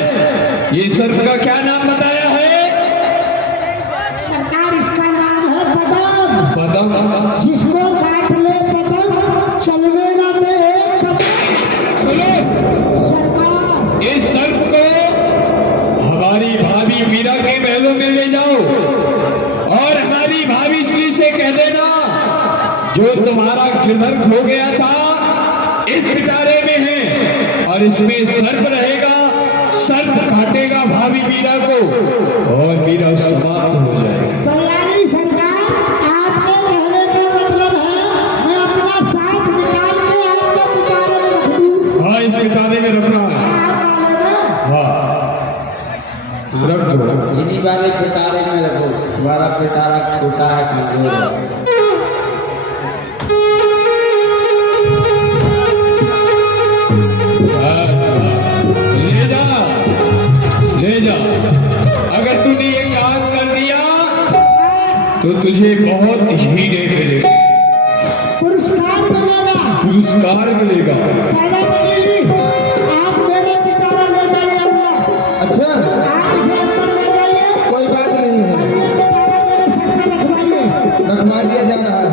ये सर्प का क्या नाम बताया है? सरकार इसका नाम है पदम, पदम। जिसको काट ले पदम चलने ना दे एक कदम। सुनो, सरकार इस सर्प को हमारी भाभी मीरा के महलों में ले जाओ और हमारी भाभी श्री से कह देना, जो तुम्हारा गिरधर खो गया था इस पिटारे में है और इसमें सर्प रहेगा। सर्प काटेगा भाभी मीरा को और मीरा समाप्त हो जाएगी। कल्याणी सरकार, आपके कहने वाले पिटारे में रखो, तुम्हारा पिटारा छोटा है कमजोर है। ले जा, ले जा। अगर तूने ये काम कर दिया तो तुझे बहुत हीरे मिलेंगे, पुरस्कार मिलेगा। पुरस्कार मिलेगा। सेनापति जी, आप मेरे पिटारा ले जाइए अंदर। अच्छा, आप इसे अंदर ले जाइए कोई बात नहीं है, और ये पिटारा मेरे सर में रखवाइए। रखवा दिया जा रहा है।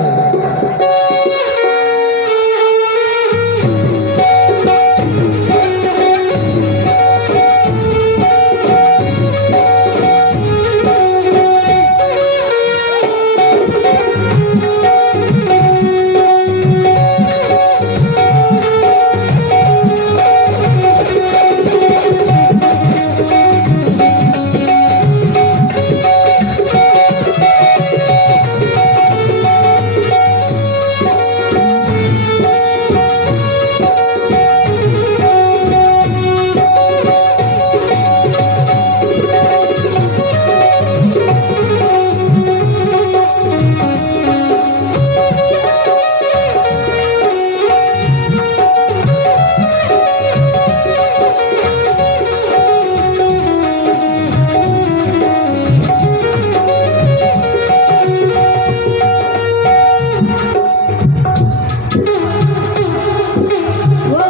वो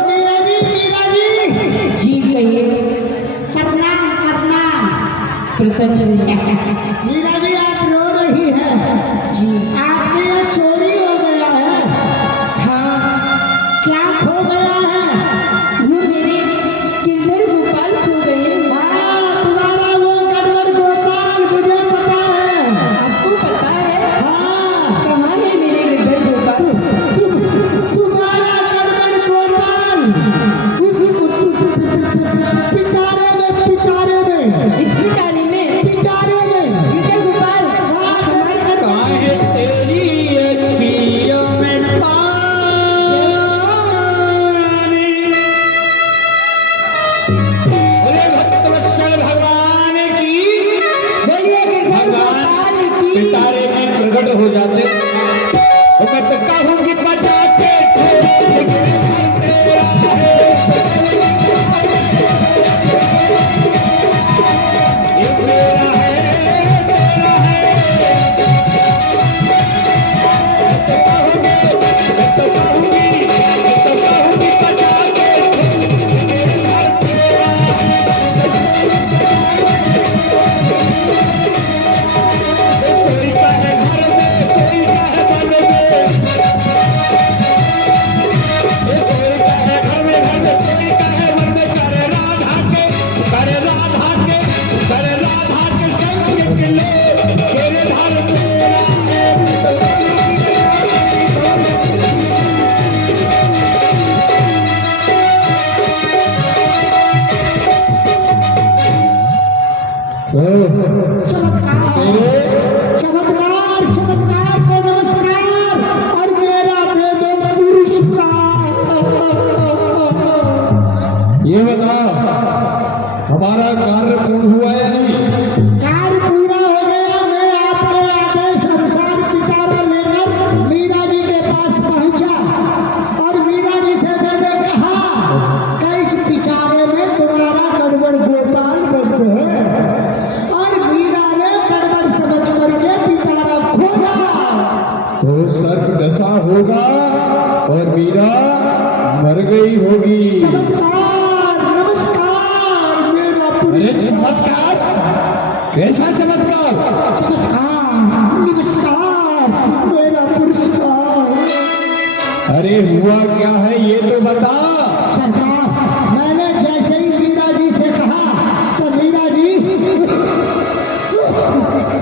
मीरा जी, जी कहिए। करना करना। प्रसन्न रहिए। मीरा जी, आप रो रही है। जी आपके यहाँ चोरी हो गया है। हाँ, क्या खो गया है? वो मेरे गिरधर गोपाल खो गए। हाँ, तुम्हारा वो गड़बड़ गोपाल, मुझे पता है। आपको पता है? हाँ, कहाँ है मेरे गिरधर गोपाल? तुम्हारा गड़बड़ गोपाल उस पिटारे में, पिटारे में, इस पिटारे में पिटारे में। गिरधर गोपाल हाँ, हमारे काहे तेरी अखियों में पानी। बोले भक्तवत्सल भगवान की। बोलिए गिरधर गोपाल की। सितारे में प्रकट हो जाते, तो मैं तो कहूँगी बचा के ठोक के घर तेरा है। ये तेरा है, तेरा है। मैं तो कहूँगी बचा के ठोक के घर तेरा है। कोई कहे घर में, कोई कहे वन में। कोई कहे घर में, कोई कहे वन में। करे राधा के, करे राधा के, करे राधा के संग निकले तेरे घर तेरा है। चमत्कार, चमत्कार, चमत्कार को नमस्कार और मेरा दे दो पुरस्कार। ये बता, हमारा कार्य पूर्ण हुआ या नहीं? कार्य पूरा हो गया। मैं आपके आदेश अनुसार पिटारा लेकर मीरा जी के पास पहुंचा और मीरा जी से मैंने कहा कि इस पिटारे में तुम्हारा गड़बड़ गोपाल बंद है। और मीरा ने गड़बड़ समझ करके पिटारा खोला। तो सर्प दशा होगा और मीरा मर गई होगी। चमत्कार, नमस्कार, मेरा अरे पुरस्कार। चमत्कार, कैसा चमत्कार? चमत्कार, नमस्कार, मेरा पुरस्कार। अरे हुआ क्या है ये तो बता। सरकार, मैंने जैसे ही मीरा जी से कहा तो मीरा जी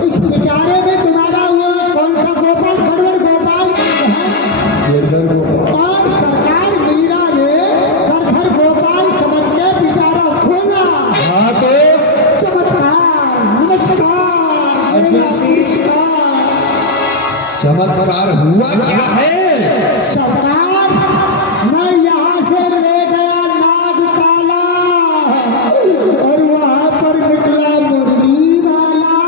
इस पिटारे में तुम्हारा वो कौन सा गोपाल, गड़बड़ गोपाल है। और सरकार मीरा ने घर गोपाल समझ के पिटारा खोला। हाँ तो चमत्कार, नमस्कार, मेरा पुरस्कार। चमत्कार हुआ क्या है? सरकार, मैं यहाँ से ले गया नाग काला और वहाँ पर निकला मुरली वाला।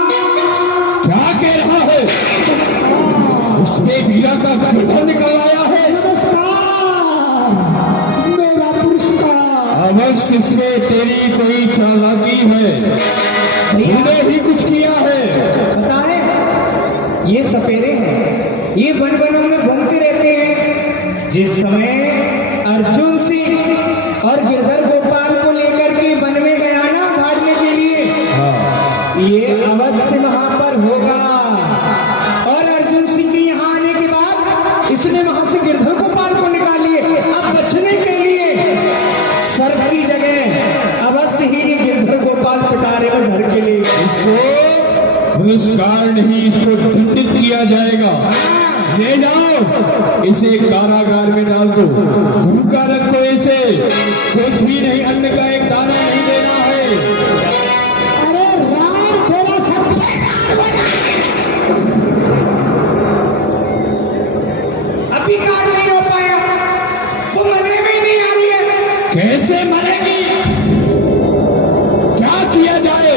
गिरधर निकल आया है। नमस्कार, मेरा पुरस्कार। अवश्य इसमें तेरी कोई चालाकी है, तूने ही कुछ किया है। पता है, ये सपेरे हैं, ये वन वनों में घूमते रहते हैं। जिस समय अर्जुन सिंह और गिरधर गोपाल को लेकर के वन में गया ना धारने के लिए, ये अवश्य वहां पर होगा। और अर्जुन सिंह के यहाँ आने के बाद इसने वहां से गिरधर गोपाल को निकाल लिए। अब बचने के लिए सर की जगह अवश्य ही ये गिरधर गोपाल पिटारे में घर के लिए इसको पुरस्कार नहीं, इसको दंडित किया जाएगा। ले जाओ, इसे कारागार में डाल दो, भूखा रखो इसे, कुछ भी नहीं, अन्न का एक दाना नहीं देना है। अरे राम तेरा अभी कार नहीं हो पाया, वो मरने में ही नहीं आ रही है। कैसे मरेगी? क्या किया जाए?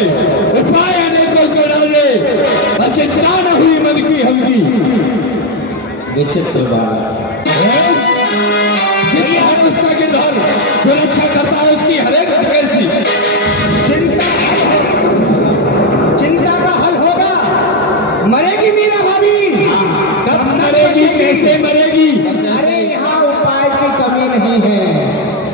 उपाय अनेकों को डाले, चिंता न हुई मन की हल्की। विचित्र बात। है उसका गिरधर, सुरक्षा करता है उसकी हर एक जगह से। चिंता का हल होगा। मरेगी मीरा भाभी, कब मरेगी, कैसे मरेगी? अरे यहाँ उपाय की कमी नहीं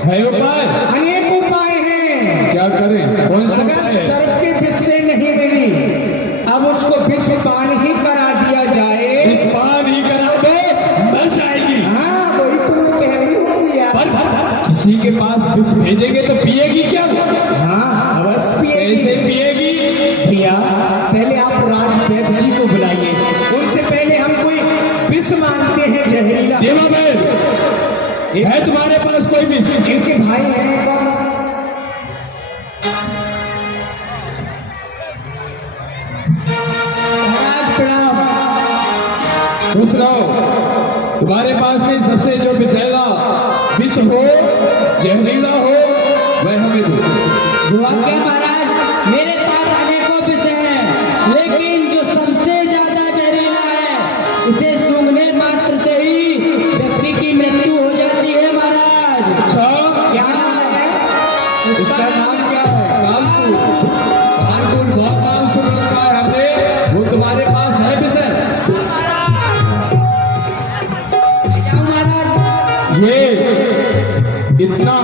है उपाय? अनेक उपाय हैं। क्या करें? कौन सा अगर उपाय है? सर्प के विष से नहीं मिली, अब उसको विष पान ही करा दिया जाए। इस पान ही करा दो, मर जाएगी। हाँ, वही तुमने कह रही होगी यार। पर किसी के पास विष भेजेंगे तो पिएगी क्या? हाँ, अवश्य पिएगी। कैसे पिएगी? भैया, पहले आप राज वैद्य जी को बुलाइए, उनसे पहले हम कोई विष मानते हैं जहरीला। देवा बैद, है तुम्हारे पास कोई विष? इनके भाई हैं कौन? महाराज प्रणाम। खुश रहो। तुम्हारे पास में सबसे जो विषैला विष हो, जहरीला हो, वह हमें दो। जो आज्ञा महाराज, मेरे पास अनेकों विषय हैं, लेकिन जो सबसे ज्यादा जहरीला है, इसे सूंघने मात्र से ही व्यक्ति की मृत्यु हो जाती है महाराज। अच्छा, क्या नाम है? इसका नाम क्या है? कालकूट। कालकूट बहुत नाम सुन रखा है हमने, वो तुम्हारे पास है विषय? जाओ महाराज। ये इतना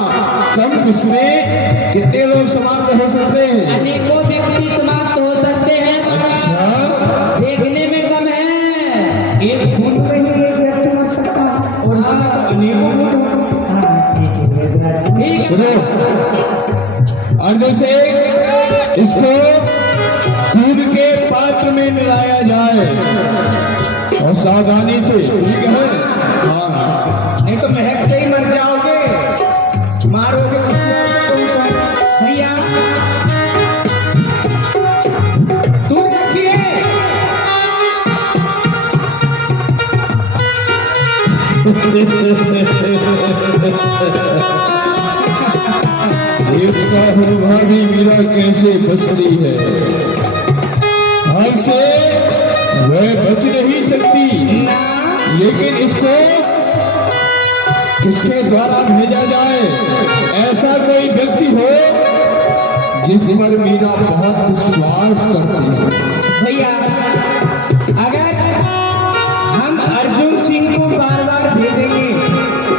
कम इसमें कितने लोग समाप्त हो सकते हैं? अनेकों व्यक्ति समाप्त हो सकते हैं महाराज। अच्छा, देखने में कम है। एक बूंद में ही एक व्यक्ति मर सकता है, और इसमें तो अनेकों बूंद। हाँ, ठीक है वैद्यराज जी। ठीक है। सुनो, अर्जुन से इसको दूध के पात्र में मिलाया जाए, और सावधानी से, ठीक है? हाँ, नहीं तो महक से ही मर जाओगे, मारोगे किसी और को। तुम भैया दूर रखिए। देवता हनुमानी मीरा कैसे बच रही है, हमसे वह बच नहीं सकती। ना, लेकिन इसको किसके द्वारा भेजा जाए? ऐसा कोई व्यक्ति हो जिस पर मीरा बहुत विश्वास करती है। भैया अगर हम अर्जुन सिंह को बार बार भेजेंगे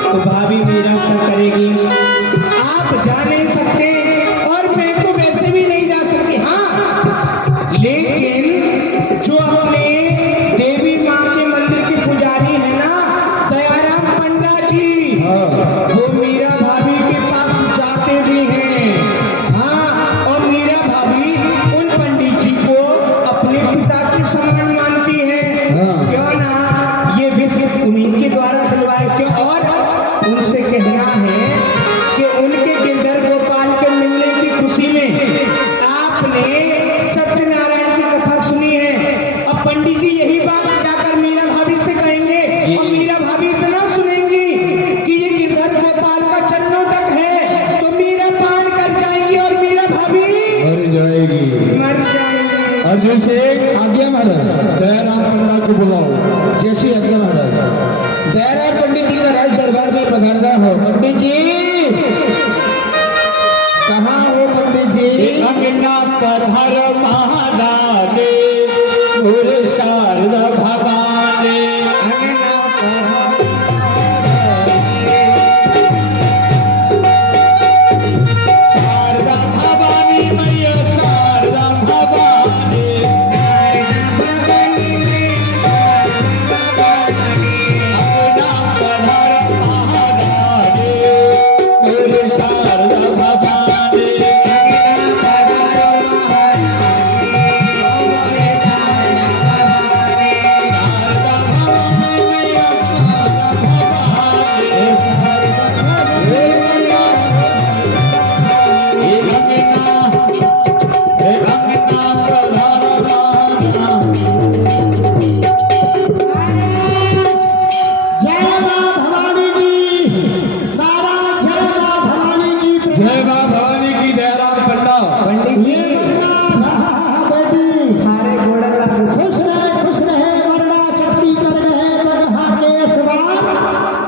तो भाभी मीरा सा करेगी। आप जा नहीं सकते और मैं तो वैसे भी नहीं जा सकती। हाँ, लेकिन जो अपने देवी माँ के मंदिर के पुजारी है ना, दयाराम पंडा जी, वो मीरा भाभी के पास जाते भी हैं। हाँ, और मीरा भाभी उन पंडित जी को अपने पिता के समान मानती है। क्यों ना ये विषय उन्हीं के द्वारा दिलवाए थे, और उनसे कहना है कि उनके गिरधर गोपाल के मिलने की खुशी में आपने सत्यनारायण की कथा सुनी है। अब पंडित जी यही बात जाकर मीरा भाभी से कहेंगे, और मीरा भाभी इतना सुनेंगी कि ये गिरधर गोपाल का चरणों तक है, तो मीरा पान कर जाएंगी और मीरा भाभी मर जाएगी। मर जाएंगे। अर्जुन से आज्ञा महाराज। दयाराम पंडा को बुलाओ। जैसी आज्ञा महाराज। दयाराम पंडित जी का राज दरबार में पधारना हो। पंडित जी कहाँ हो पंडित जी? अंगना पधर महादाने गुरु शारदा भवानी। अंगना पधार शारदा भवानी मैया शारदा भवानी। अंगना पधर महादाने गुरु शारदा भवानी। जय मां भवानी की महाराज, जय मां भवानी की। जय मां भवानी की। दयाराम पंडा पंडित ये जी वरना रहा बेटी, थारे गोड़ा लागू। खुश रहे वरना चक्री कर रहे बगहा के सवार,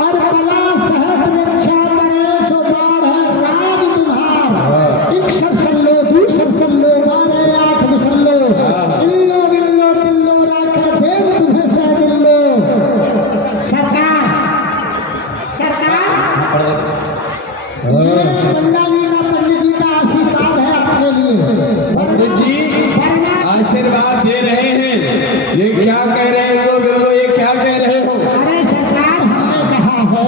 और कला सहत रक्षा करे सो बाढ़ है राज तुम्हार। एक सरसल्लो दूसर सल्लो बारे आठ बिसल्लो, इल्लो बिल्लो तिल्लो राखे देव तुम्हें सह दिल्लो। सरकार ये पंडा जी का, पंडित जी का आशीर्वाद है आपके लिए। पंडित जी वरना आशीर्वाद दे रहे हैं। ये क्या कह रहे हैं लोग? ये क्या कह रहे हो? अरे सरकार, हमने कहा है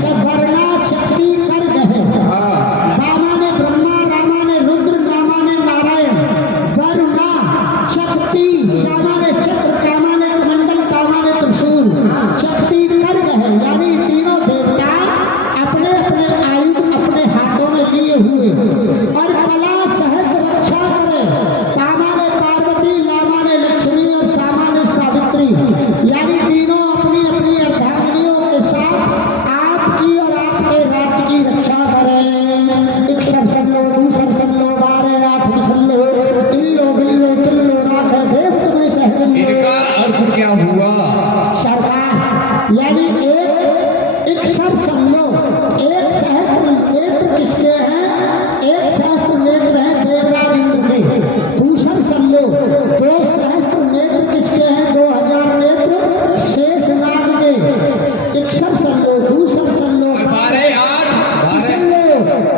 कि वरना चक्री कर गए। हाँ रामा ने ब्रह्मा, रामा ने रुद्र, रामा ने नारायण। वरुणा शक्ति, चामा ने चक्र, कामा ने कमंडल, तामा ने त्रिशूल। शक्ति कर गए यानी तीनों देवता अपने अपने आयुध अपने हाथों में लिए हुए, और कला सहत रक्षा करे। कामा ने पार्वती, लामा ने लक्ष्मी और सामा ने सावित्री, यानी तीनों अपनी अपनी अर्धांगिनियों के साथ आपकी और आपके राज्य की रक्षा करें। एक सरसल्लो दूसर सल्लो बारे आठ बिसल्लो, इल्लो बिल्लो तिल्लो राखे देव तुम्हें सहदिल्लो। इनका अर्थ क्या हुआ? सरकार यानी एक सरसल्लो, एक सहस्त्र नेत्र किसके हैं? एक सहस्त्र नेत्र है देवराज इंद्र के। दूसर सल्लो, दो सहस्त्र नेत्र किसके हैं? 2000 नेत्र शेष नाग के। एक सरसल्लो दूसर सल्लो बारह आठ सल्लो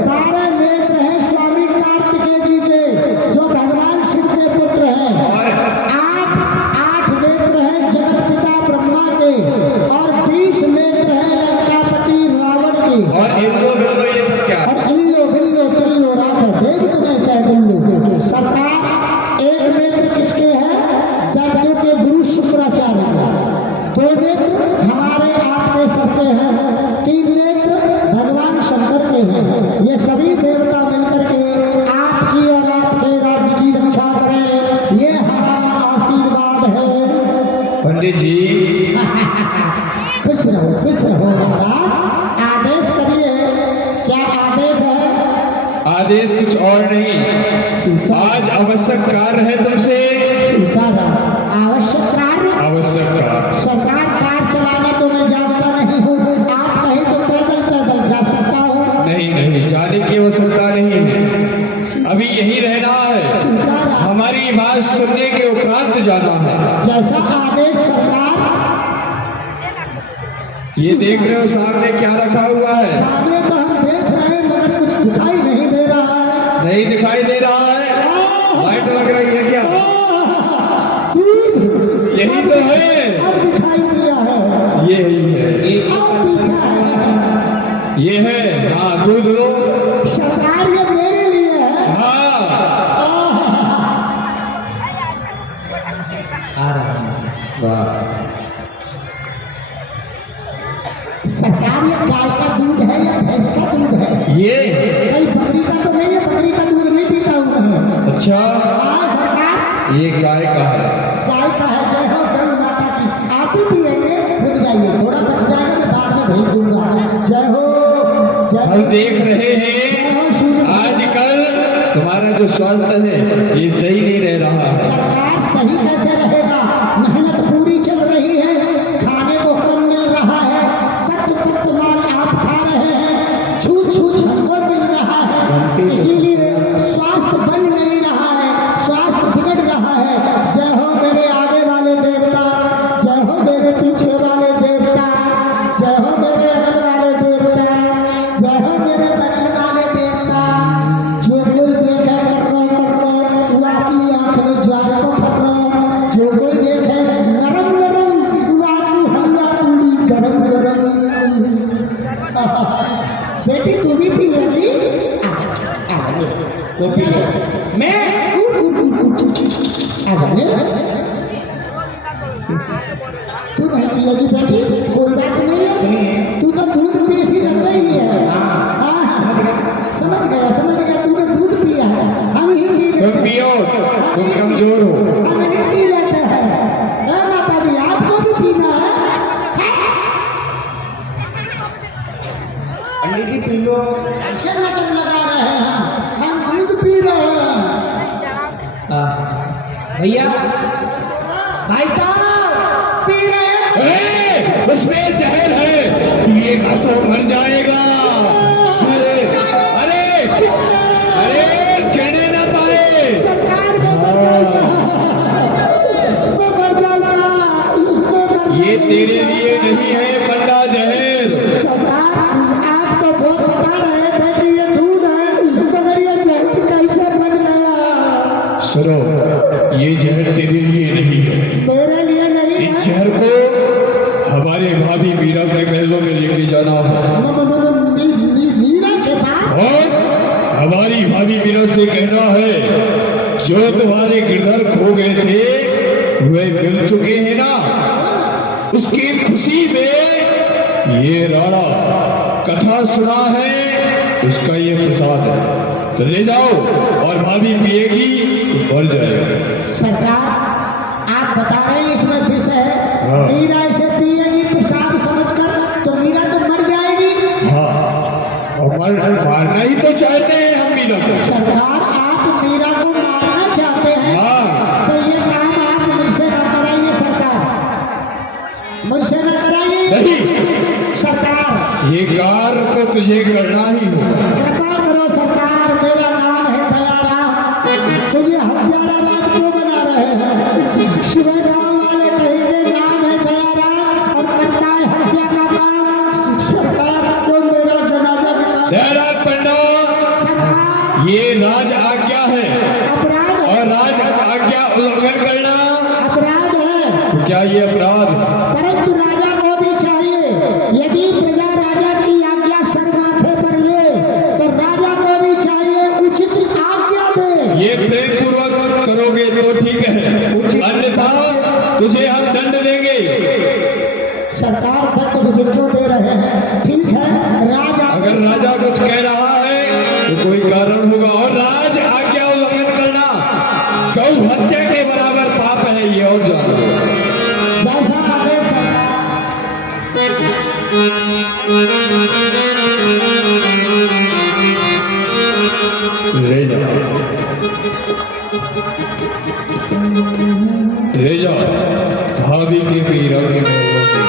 12 नेत्र है स्वामी कार्तिकेय जी के, जो भगवान शिव के पुत्र हैं। आठ नेत्र है जगत पिता ब्रह्मा के, और 20 नेत्र है लंकापति रावण के। और इल्लो बिल्लो ये सब क्या? और इल्लो बिल्लो तिल्लो राखे देव तुम्हें सह दिल्लो। सरकार एक नेत्र किसके हैं? दैत्यों के गुरु शुक्राचार्य के। 2 नेत्र हमारे आपके सबके हैं। 3 नेत्र भगवान शंकर के हैं। ये सभी देवता मिलकर के आपकी और आपके राज्य की रक्षा करें, ये हमारा आशीर्वाद है। पंडित जी खुश रहो महाराज। आदेश करिए, क्या आदेश है? आदेश कुछ और नहीं, आज आवश्यक कार्य है तुमसे। सीताराम, आवश्यक कार्य। आवश्यक कार्य। सरकार कार चलाना तो मैं जानता नहीं हूँ, आप कहीं तो पैदल जा सकता हूँ। नहीं जाने की आवश्यकता नहीं है, अभी यही रहना है। सीताराम, हमारी बात सुनने के उपरांत जाना है। जैसा आदेश सरकार। ये देख रहे हो सामने क्या रखा हुआ है? सामने तो हम देख रहे हैं मगर कुछ दिखाई नहीं दे रहा है। नहीं दिखाई दे रहा है? लाइट लग रही है क्या? दूध यही तो है। अब दिखाई दिया है। यही है, अब दिखा है। ये है। हाँ दूध लो। सरकार ये मेरे लिए है। हाँ वाह। सरकार ये गाय का दूध है या भैंस का दूध है? ये कहीं बकरी का तो नहीं है? बकरी का दूध नहीं पीता हूँ मैं। अच्छा, हाँ सरकार, ये गाय का है। गाय का है। जय हो गौ माता की। आप ही पिएंगे, रुक जाइए, थोड़ा बच जाएगा, मैं बाद में भेज दूंगा। जय हो जय हम हो। देख रहे हैं आजकल तुम्हारा जो स्वास्थ्य है ये सही नहीं रह रहा है। सरकार जय हो मेरे अगल वाले देवता, जय हो मेरे बगल वाले देवता। जो कोई देखे कर्रो कर्रो, हुआ की आंख में ज्वार को फर्रो। जो कोई देखे नरम नरम, हुआ की हलवा पूरी गरम गरम। बेटी तू भी पिएगी? कॉपी लो। मैं आ जाने तू नहीं पिएगी बेटी, कोई बात नहीं है। सुनिए। तू तो दूध पी सी लग रही है। हाँ समझ गया तूने दूध पिया है, हम ही पी लेते तुम हैं। पियो, तुम कमजोर हो। हम ही पी लेते हैं। माता जी आपको भी पीना है? पंडित जी पी लो। ऐसे नजर लगा रहे हैं, हम दूध पी रहे हैं। भैया, भाई साहब पी रहे हैं। उसमें जहर है, पिएगा तो मर जाएगा। अरे अरे अरे कहने ना पाए। सरकार को मर जाऊंगा। ये तेरे लिए नहीं है बंदा जहर। सरकार आप तो बहुत बता रहे थे कि ये दूध है, मगर ये जहर कैसे बन गया? सुनो, ये जहर तेरे लिए नहीं है। मेरे लिए नहीं इस है। जहर को हमारे भाभी मीरा के महलों में लेके जाना है मीरा के पास? और हमारी भाभी मीरा से कहना है जो तुम्हारे गिरधर खो गए थे वे मिल चुके हैं ना, उसकी खुशी में ये राणा कथा सुना है, उसका ये प्रसाद है। तो ले जाओ और भाभी पिएगी तो मर जाएगी। सरकार आप बता रहे हैं इसमें विष है। हाँ। मीरा इसे पिएगी प्रसाद समझकर, तो मीरा तो मर जाएगी। हाँ, और मारना ही तो चाहते हैं हम मीरा को। सरकार आप मीरा को मारना चाहते हैं? हाँ। तो ये काम आप मुझसे न कराइए सरकार, मुझसे न कराइए। नहीं, सरकार ये कार्य तो तुझे करना ही होगा। कृपा करो सरकार, मेरा नाम है दयाराम। मुझे हत्यारा राम क्यों बना रहे हैं? सुबह गाँव वाले कहेंगे नाम है दयाराम और करता है हत्या का काम। सरकार क्यों मेरा जनाजा निकाल? दयाराम पंडा, सरकार ये राज आज्ञा है अपराध है, और राज आज्ञा उल्लंघन करना अपराध है। तो क्या ये अपराध? परंतु राजा को भी चाहिए, यदि प्रजा राजा की आज्ञा सर माथे पर ले तो राजा को भी चाहिए उचित आज्ञा दे। ये प्रेम पूर्वक करोगे तो ठीक है, अन्यथा तुझे हम दंड देंगे। सरकार दंड मुझे क्यों दे रहे हैं? ठीक है, राजा अगर राजा कुछ कह रहा है तो कोई कारण होगा, और राज आज्ञा उल्लंघन करना गौ हत्या के बराबर पाप है, ये और जान लो। जैसा आदेश सरकार। ले जाओ, ले जाओ भाभी के मीरा के महलों में।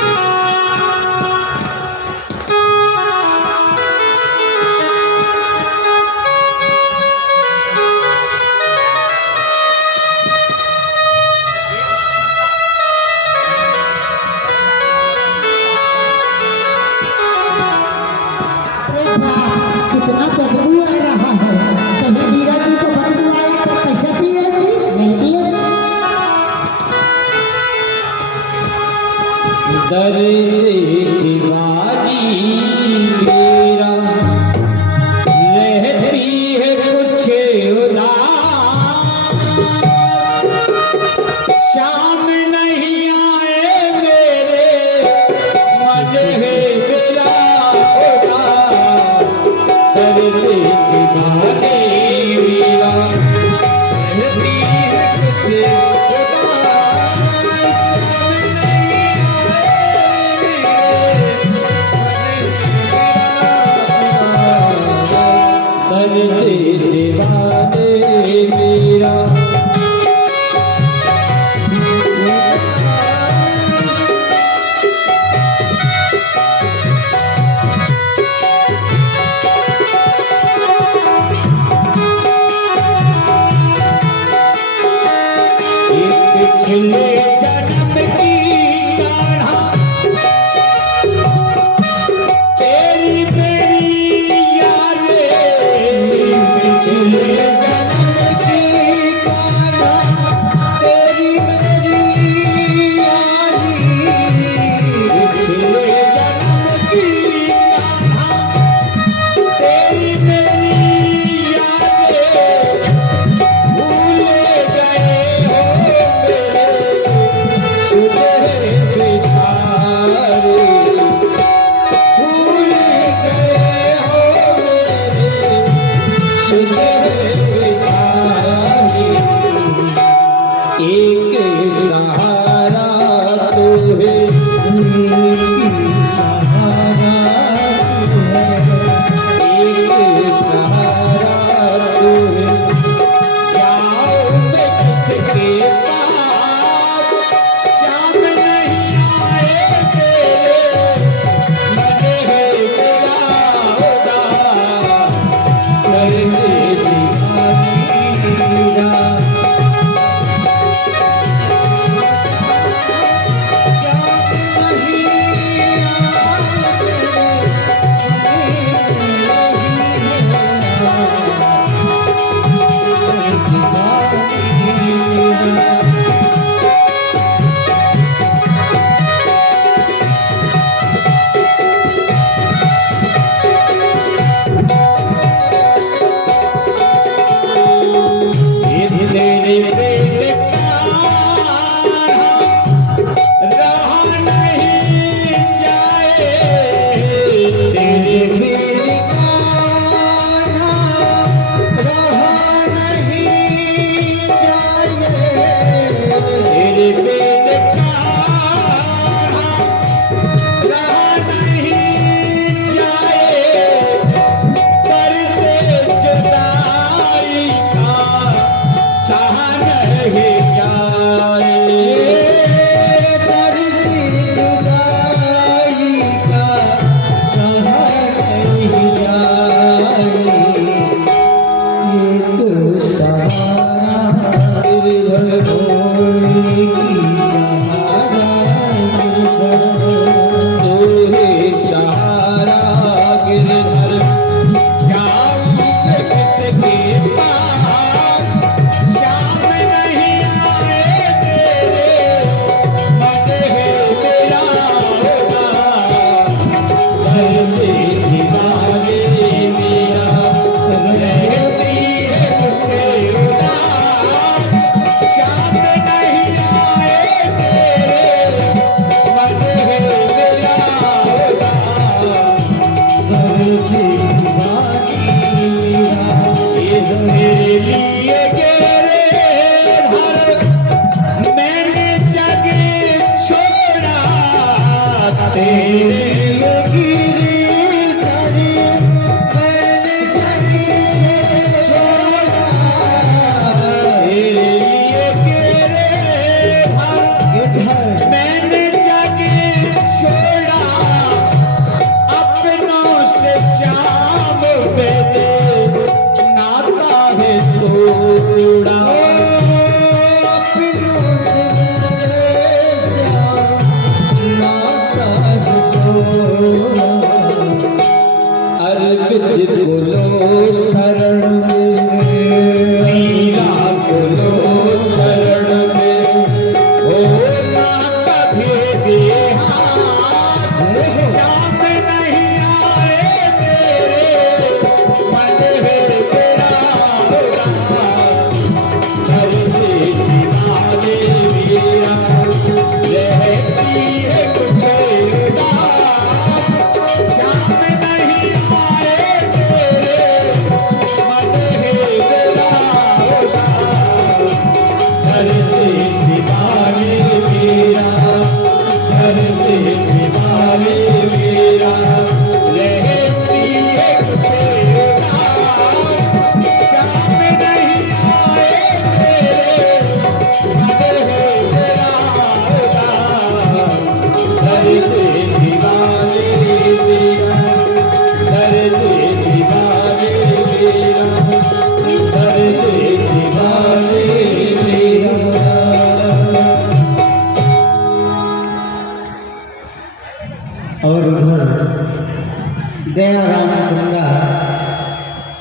दयाराम गंगा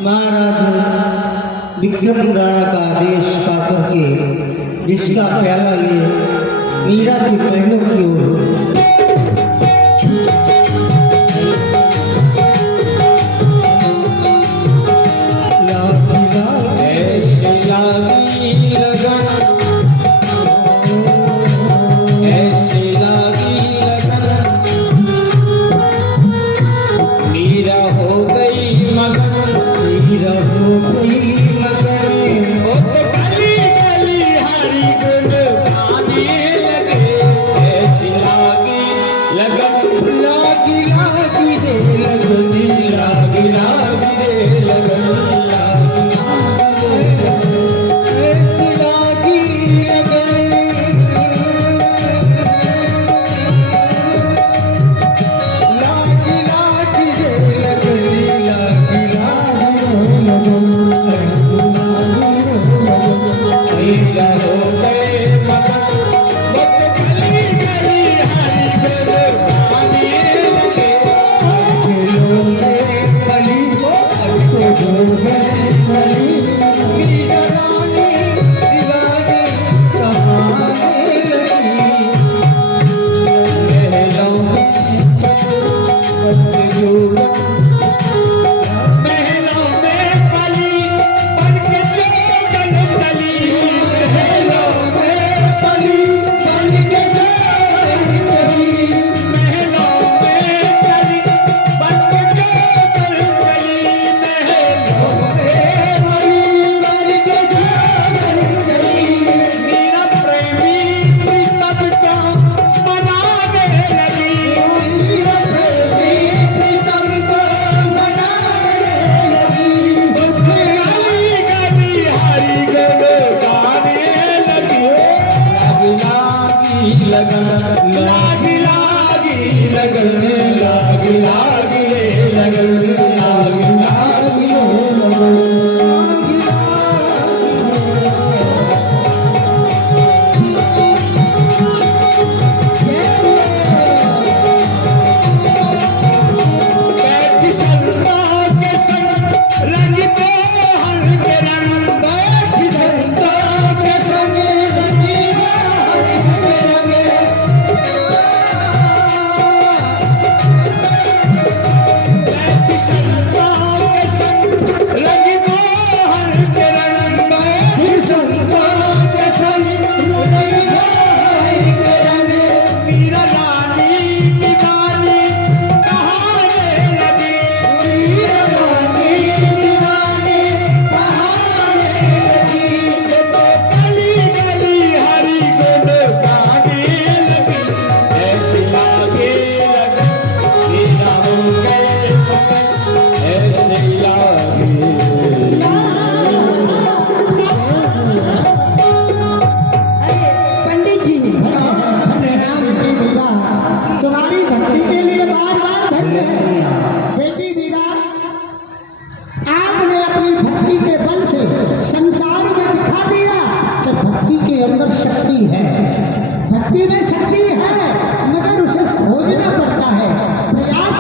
महाराज विक्रम राणा का आदेश पाकर के जिसका प्याला लिए मीरा के पहलों की ओर भक्ति में शक्ति है मगर उसे खोजना पड़ता है, प्रयास